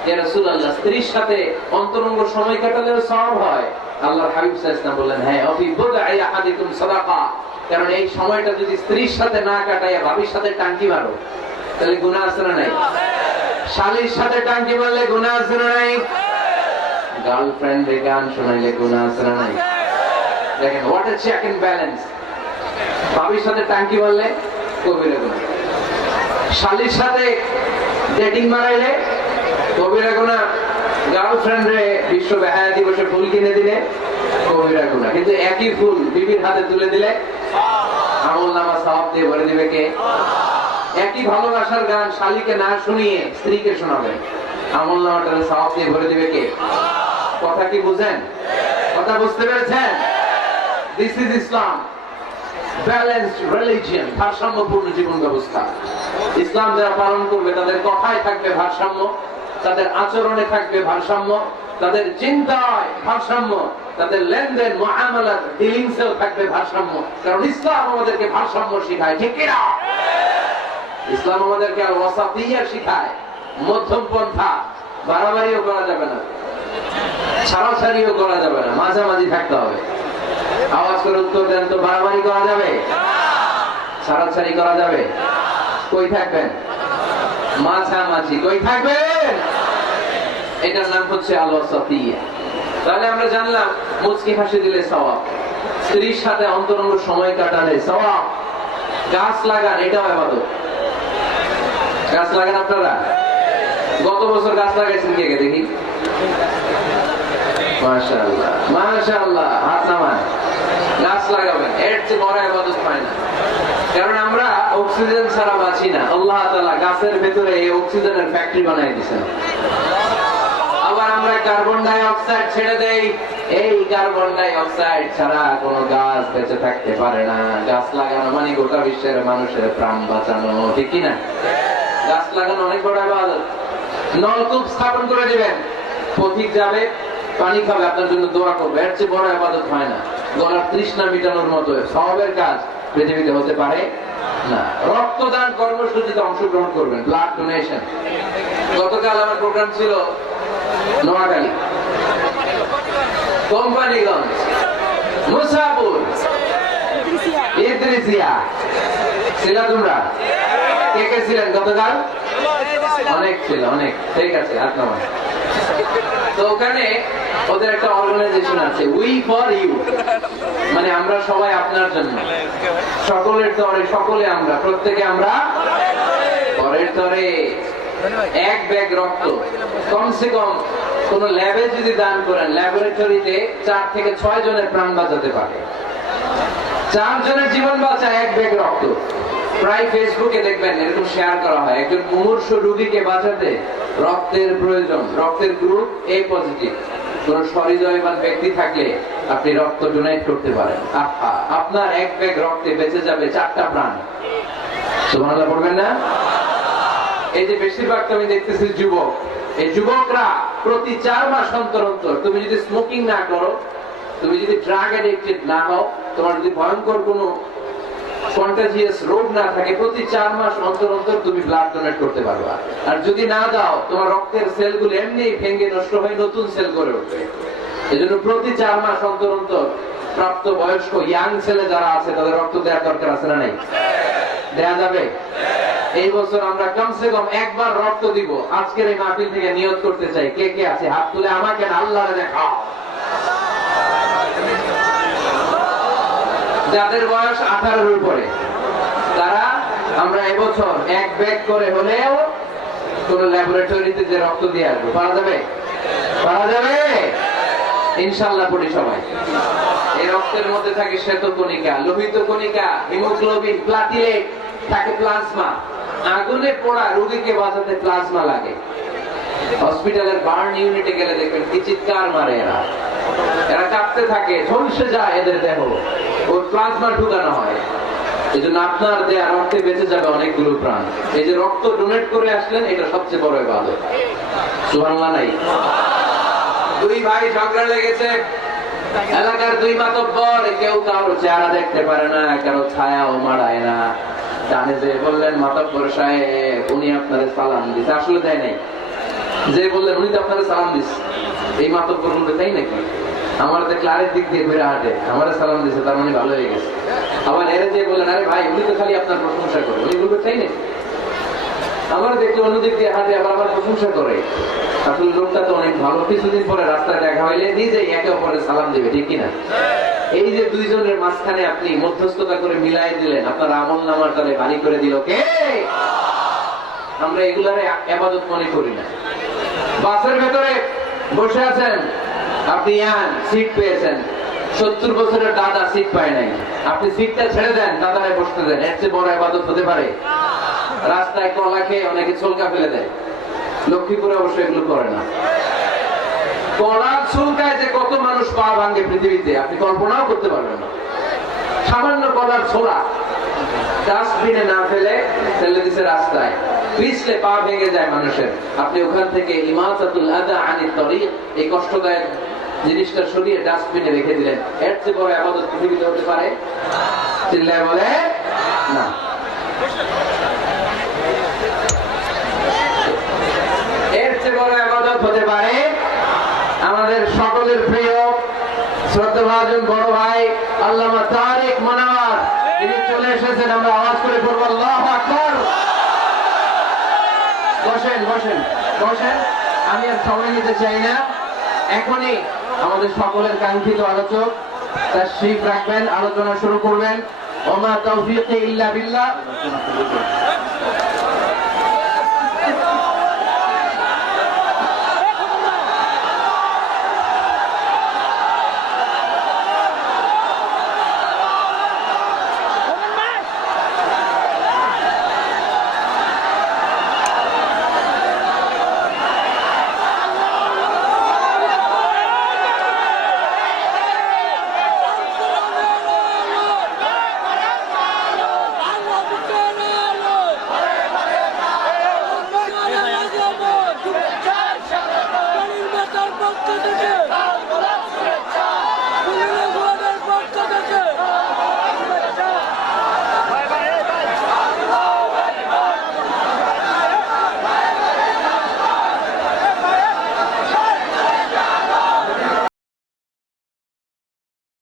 যে রাসূলুল্লাহ, স্ত্রীর সাথে অন্তরঙ্গ সময় কাটালেও সওয়াব হয়? আল্লাহর হাবিব সাল্লাল্লাহু আলাইহি ওয়াসাল্লাম বললেন, হ্যাঁ, অফি বুদআই আহাদিকুম সাদাকা। কারণ এই সময়টা যদি স্ত্রীর সাথে না কাটায় ভাবির সাথে টাঙ্কি মারো, তাহলে গুনাহ আছে না নাই? শালীর সাথে টাঙ্কি মারলে গুনাহ আছে না নাই? গার্লফ্রেন্ডে গান শোনাইলে গুনাহ আছে না নাই? দেখেন, what a check and balance. ভাবির সাথে টাঙ্কি মারলে কবিরা গুনাহ, শালীর সাথে ডেটিং মারাইলে কবিরা গুনাহ, গার্লফ্রেন্ডে বিশ্ব বেহায়া দিবসে ফুল কিনে দিলে কবিরা গুনাহ। কিন্তু একই ফুল বিবির হাতে তুলে দিলে আমলনামা সওয়াব দিয়ে ভরে দিবে কে? একই ভালোবাসার গান শালীকে না শুনিয়ে স্ত্রীকে শোনাবে, আমলনামাটা সওয়াব দিয়ে ভরে দিবে কে? কথা কি বুঝেন? কথা বুঝতে পেরেছেন? This is Islam, balanced religion, ভারসাম্যপূর্ণ জীবন ব্যবস্থা। ইসলাম যারা পালন করবে তাদের কথায় থাকবে ভারসাম্য, তাদের আচরণে থাকবে ভারসাম্য, তাদের চিন্তায় ভারসাম্য, তাদের লেনদেন মুআমালাত ডিলিংসেও থাকবে ভারসাম্য। কারণ ইসলাম আমাদেরকে ভারসাম্য শেখায়, ঠিক কি না? ইসলাম আমাদেরকে আল ওয়াসাতিয়্যা শেখায়, মধ্যম পন্থা। বাড়াবাড়িও করা যাবে না, ছাড়াছাড়িও করা যাবে না, মাঝামাঝি থাকতে হবে। আওয়াজ করে উত্তর দেন তো, বাড়াবাড়ি করা যাবে? ছাড়াছাড়ি করা যাবে? কই থাকবেন? মাঝামাঝি কই থাকবেন? এটার নাম হচ্ছে আল ওয়াসাতিয়্যা। তাহলে আমরা জানলাম মুচকি হাসি দিলে সওয়াব, স্ত্রীর সাথে অন্তরঙ্গ সময় কাটালে সওয়াব, গাছ লাগান, এটাও ইবাদত। গাছ লাগান আপনারা? গত বছর গাছ লাগাইছেন কে কে দেখি? মাশাআল্লাহ, মাশাআল্লাহ, হাত নামান। গাছ লাগাবেন, এর চেয়ে বড় ইবাদত হয় না। কারণ আমরা অক্সিজেন ছাড়া বাঁচি না। আল্লাহ তাআলা গাছের ভেতরে এই অক্সিজেনের ফ্যাক্টরি বানাই দিয়েছেন। আবার আমরা কার্বন ডাই অক্সাইড ছেড়ে দেই, এই কার্বন ডাই অক্সাইড ছাড়া কোনো গাছ বেঁচে থাকতে পারে না। গাছ লাগানো মানে গোটা বিশ্বের মানুষের প্রাণ বাঁচানো, ঠিক কি না? গাছ লাগানো অনেক বড় ইবাদত। নলকূপ স্থাপন করে দিবেন, পথিক যাবে, পানি খাবে, আপনার জন্য দোয়া করবে, এর চেয়ে বড় ইবাদত হয় না। গলার তৃষ্ণা মিটানোর মতো সওয়াবের কাজ পৃথিবীতে হতে পারে না। রক্তদান কর্মসূচিতে অংশগ্রহণ করবেন, ব্লাড ডোনেশন। গতকাল আমার প্রোগ্রাম ছিল নোয়াখালী, কোম্পানিগঞ্জ, মুসাপুর, ইদ্রিসিয়া। ছিল তোমরা? কে কে ছিলেন গতকাল? অনেক ছিল, অনেক। ঠিক আছে, হাত নামান। তো ওখানে ওদের একটা অর্গানাইজেশন আছে, উই ফর ইউ, মানে আমরা সবাই আপনার জন্য, সকলের তরে সকলে আমরা, প্রত্যেকে আমরা পরের তরে। এক ব্যাগ রক্ত কমসে কম কোন ল্যাবে যদি দান করেন, ল্যাবরেটরিতে 4 থেকে 6 জনের প্রাণ বাঁচাতে পারে। 4 জনের জীবন বাঁচায় এক ব্যাগ রক্ত। প্রায় ফেসবুকে দেখবেন এরকম শেয়ার করা হয়, একজন মুমূর্ষ রোগীকে বাঁচাতে রক্তের প্রয়োজন, রক্তের গ্রুপ এ পজিটিভ। কোন সহৃদয়বান ব্যক্তি থাকলে আপনি রক্ত ডোনেট করতে পারেন। আপনার এক ব্যাগ রক্তে বেঁচে যাবে 4টা প্রাণ। সুবহানাল্লাহ পড়বেন না? এই যে বেশিরভাগ আমি দেখতেছি যুবক, এই যুবকরা প্রতি 4 মাস অন্তর অন্তর, তুমি যদি স্মোকিং না করো, তুমি যদি ড্রাগ অ্যাডিক্টেড না হও, তোমার যদি ভয়ঙ্কর কোনো কন্টাজিয়াস রোগ না থাকে, প্রতি 4 মাস অন্তর অন্তর তুমি ব্লাড ডোনেট করতে পারবা। আর যদি না দাও, তোমার রক্তের সেলগুলো এমনি ভেঙে নষ্ট হয়ে নতুন সেল গড়ে উঠবে। এজন্য প্রতি 4 মাস অন্তর অন্তর প্রাপ্ত বয়স্ক ইয়াং ছেলে যারা আছে তাদের রক্ত দেওয়ার দরকার আছে না নাই? দেয়া যাবে? এই বছর আমরা কমসে কম একবার রক্ত দিব। আজকের এই মাহফিল থেকে নিয়ত করতে চাই, কে কে আছে হাত তুলে আমাকে আল্লাহরে দেখাও। যাদের বয়স 18-এর উপরে তারা আমরা এবছর এক ব্যাগ করে হলেও কোন ল্যাবরেটরিতে যে রক্ত দিয়ে আসবো। পারা যাবে? পারা যাবে ইনশাআল্লাহ। পড়ি সবাই। এই রক্তের মধ্যে থাকে শ্বেতকণিকা, লোহিত কণিকা, হিমোগ্লোবিন, প্লাটিলেট, থাকে প্লাজমা। আগুনে পোড়া রোগীকে বাঁচাতে প্লাজমা লাগে। হসপিটালের বার্ন ইউনিটে গেলে দেখবেন কি চিৎকার মারে এরা, এরা কাঁপতে থাকে, ঝলসে যায় এদের দেহ, ওর প্লাজমা ঢুকানো হয়। এই জন্য আপনার দেয়া রক্তে বেঁচে যাবে অনেকগুলো প্রাণ। এই যে রক্ত ডোনেট করে আসলেন, এটা সবচেয়ে বড় ইবাদত। সুবহানাল্লাহ নাই? দুই ভাই ঝগড়া লেগেছে, এলাকার দুই মাতব্বর, কেউ কারো চেহারা দেখতে পারে না, কারো ছায়াও মাড়ায় না। ডানে যে বললেন মাতব্বর সাহেব উনি আপনারে সালাম দিছে, আসলে দেয় নাই। যে বললেন উনি তো আপনারে সালাম দিছে, এই মাতব্বর বলবে তাই নাকি? আমার দেখলে আরেক দিক দিয়ে ঘুরে হাঁটে, আমারে সালাম দিছে, তার মানে ভালো হয়ে গেছে। আবার এরে যে বললেন আরে ভাই উনি তো খালি আপনার প্রশংসা করে, উনি বলবে তাই নাকি? আমার দেখলে অন্যদিক দিয়ে হাঁটে, আবার আমার প্রশংসা করে। আসলে লোকটা তো অনেক ভালো। কিছুদিন পরে রাস্তায় দেখা হইলে নিজেই একে অপরের সালাম দিবে, ঠিক কিনা? এই যে দুইজনের মাঝখানে আপনি মধ্যস্থতা করে মিলাই দিলেন, আপনার আমল নামার তালে বাড়ি করে দিল কে? আমরা এগুলারে ইবাদত মনে করি না। বাসের ভেতরে বসে আছেন, আপনি ইয়ান সিট পেয়েছেন, 70 বছরের দাদা সিট পায় নাই, আপনি সিটটা ছেড়ে দেন, দাদারে বসতে দেন, এর চেয়ে বড় ইবাদত হতে পারে? রাস্তায় কলা খেয়ে অনেকে ছলকা ফেলে দেয়, লক্ষ্মীপুরে অবশ্য এগুলো করে না। কলার ছলকায় যে কত মানুষ পা ভাঙে পৃথিবীতে আপনি কল্পনাও করতে পারবেন না। সামান্য কলার ছোলা ডাস্টবিনে না ফেলে ফেলে দিছে রাস্তায়, পিছলে পা ভেঙে যায় মানুষের। আপনি ওখান থেকে ইমাতাতুল আদা আনিত তরিক, এই কষ্টদায়ক জিনিসটা সরিয়ে ডাস্টবিনে রেখে দিলেন, এর চেয়ে বড় ইবাদত পৃথিবীতে হতে পারে? চিল্লায় বলে না। এর চেয়ে বড় ইবাদত হতে পারে আমাদের সকলের প্রিয় শ্রদ্ধাভাজন বড় ভাই আল্লামা তারেক মনোয়ার, তিনি চলে এসেছেন। আমরা আওয়াজ করে বলবো আল্লাহু আকবার। বসেন বসেন বসেন, আমি আর সময় নিতে চাই না। এখনই আমাদের সকলের কাঙ্ক্ষিত আলোচক তাশরীফ রাখবেন, আলোচনা শুরু করবেন। ওমা তাওফীকি ইল্লা বিল্লাহ।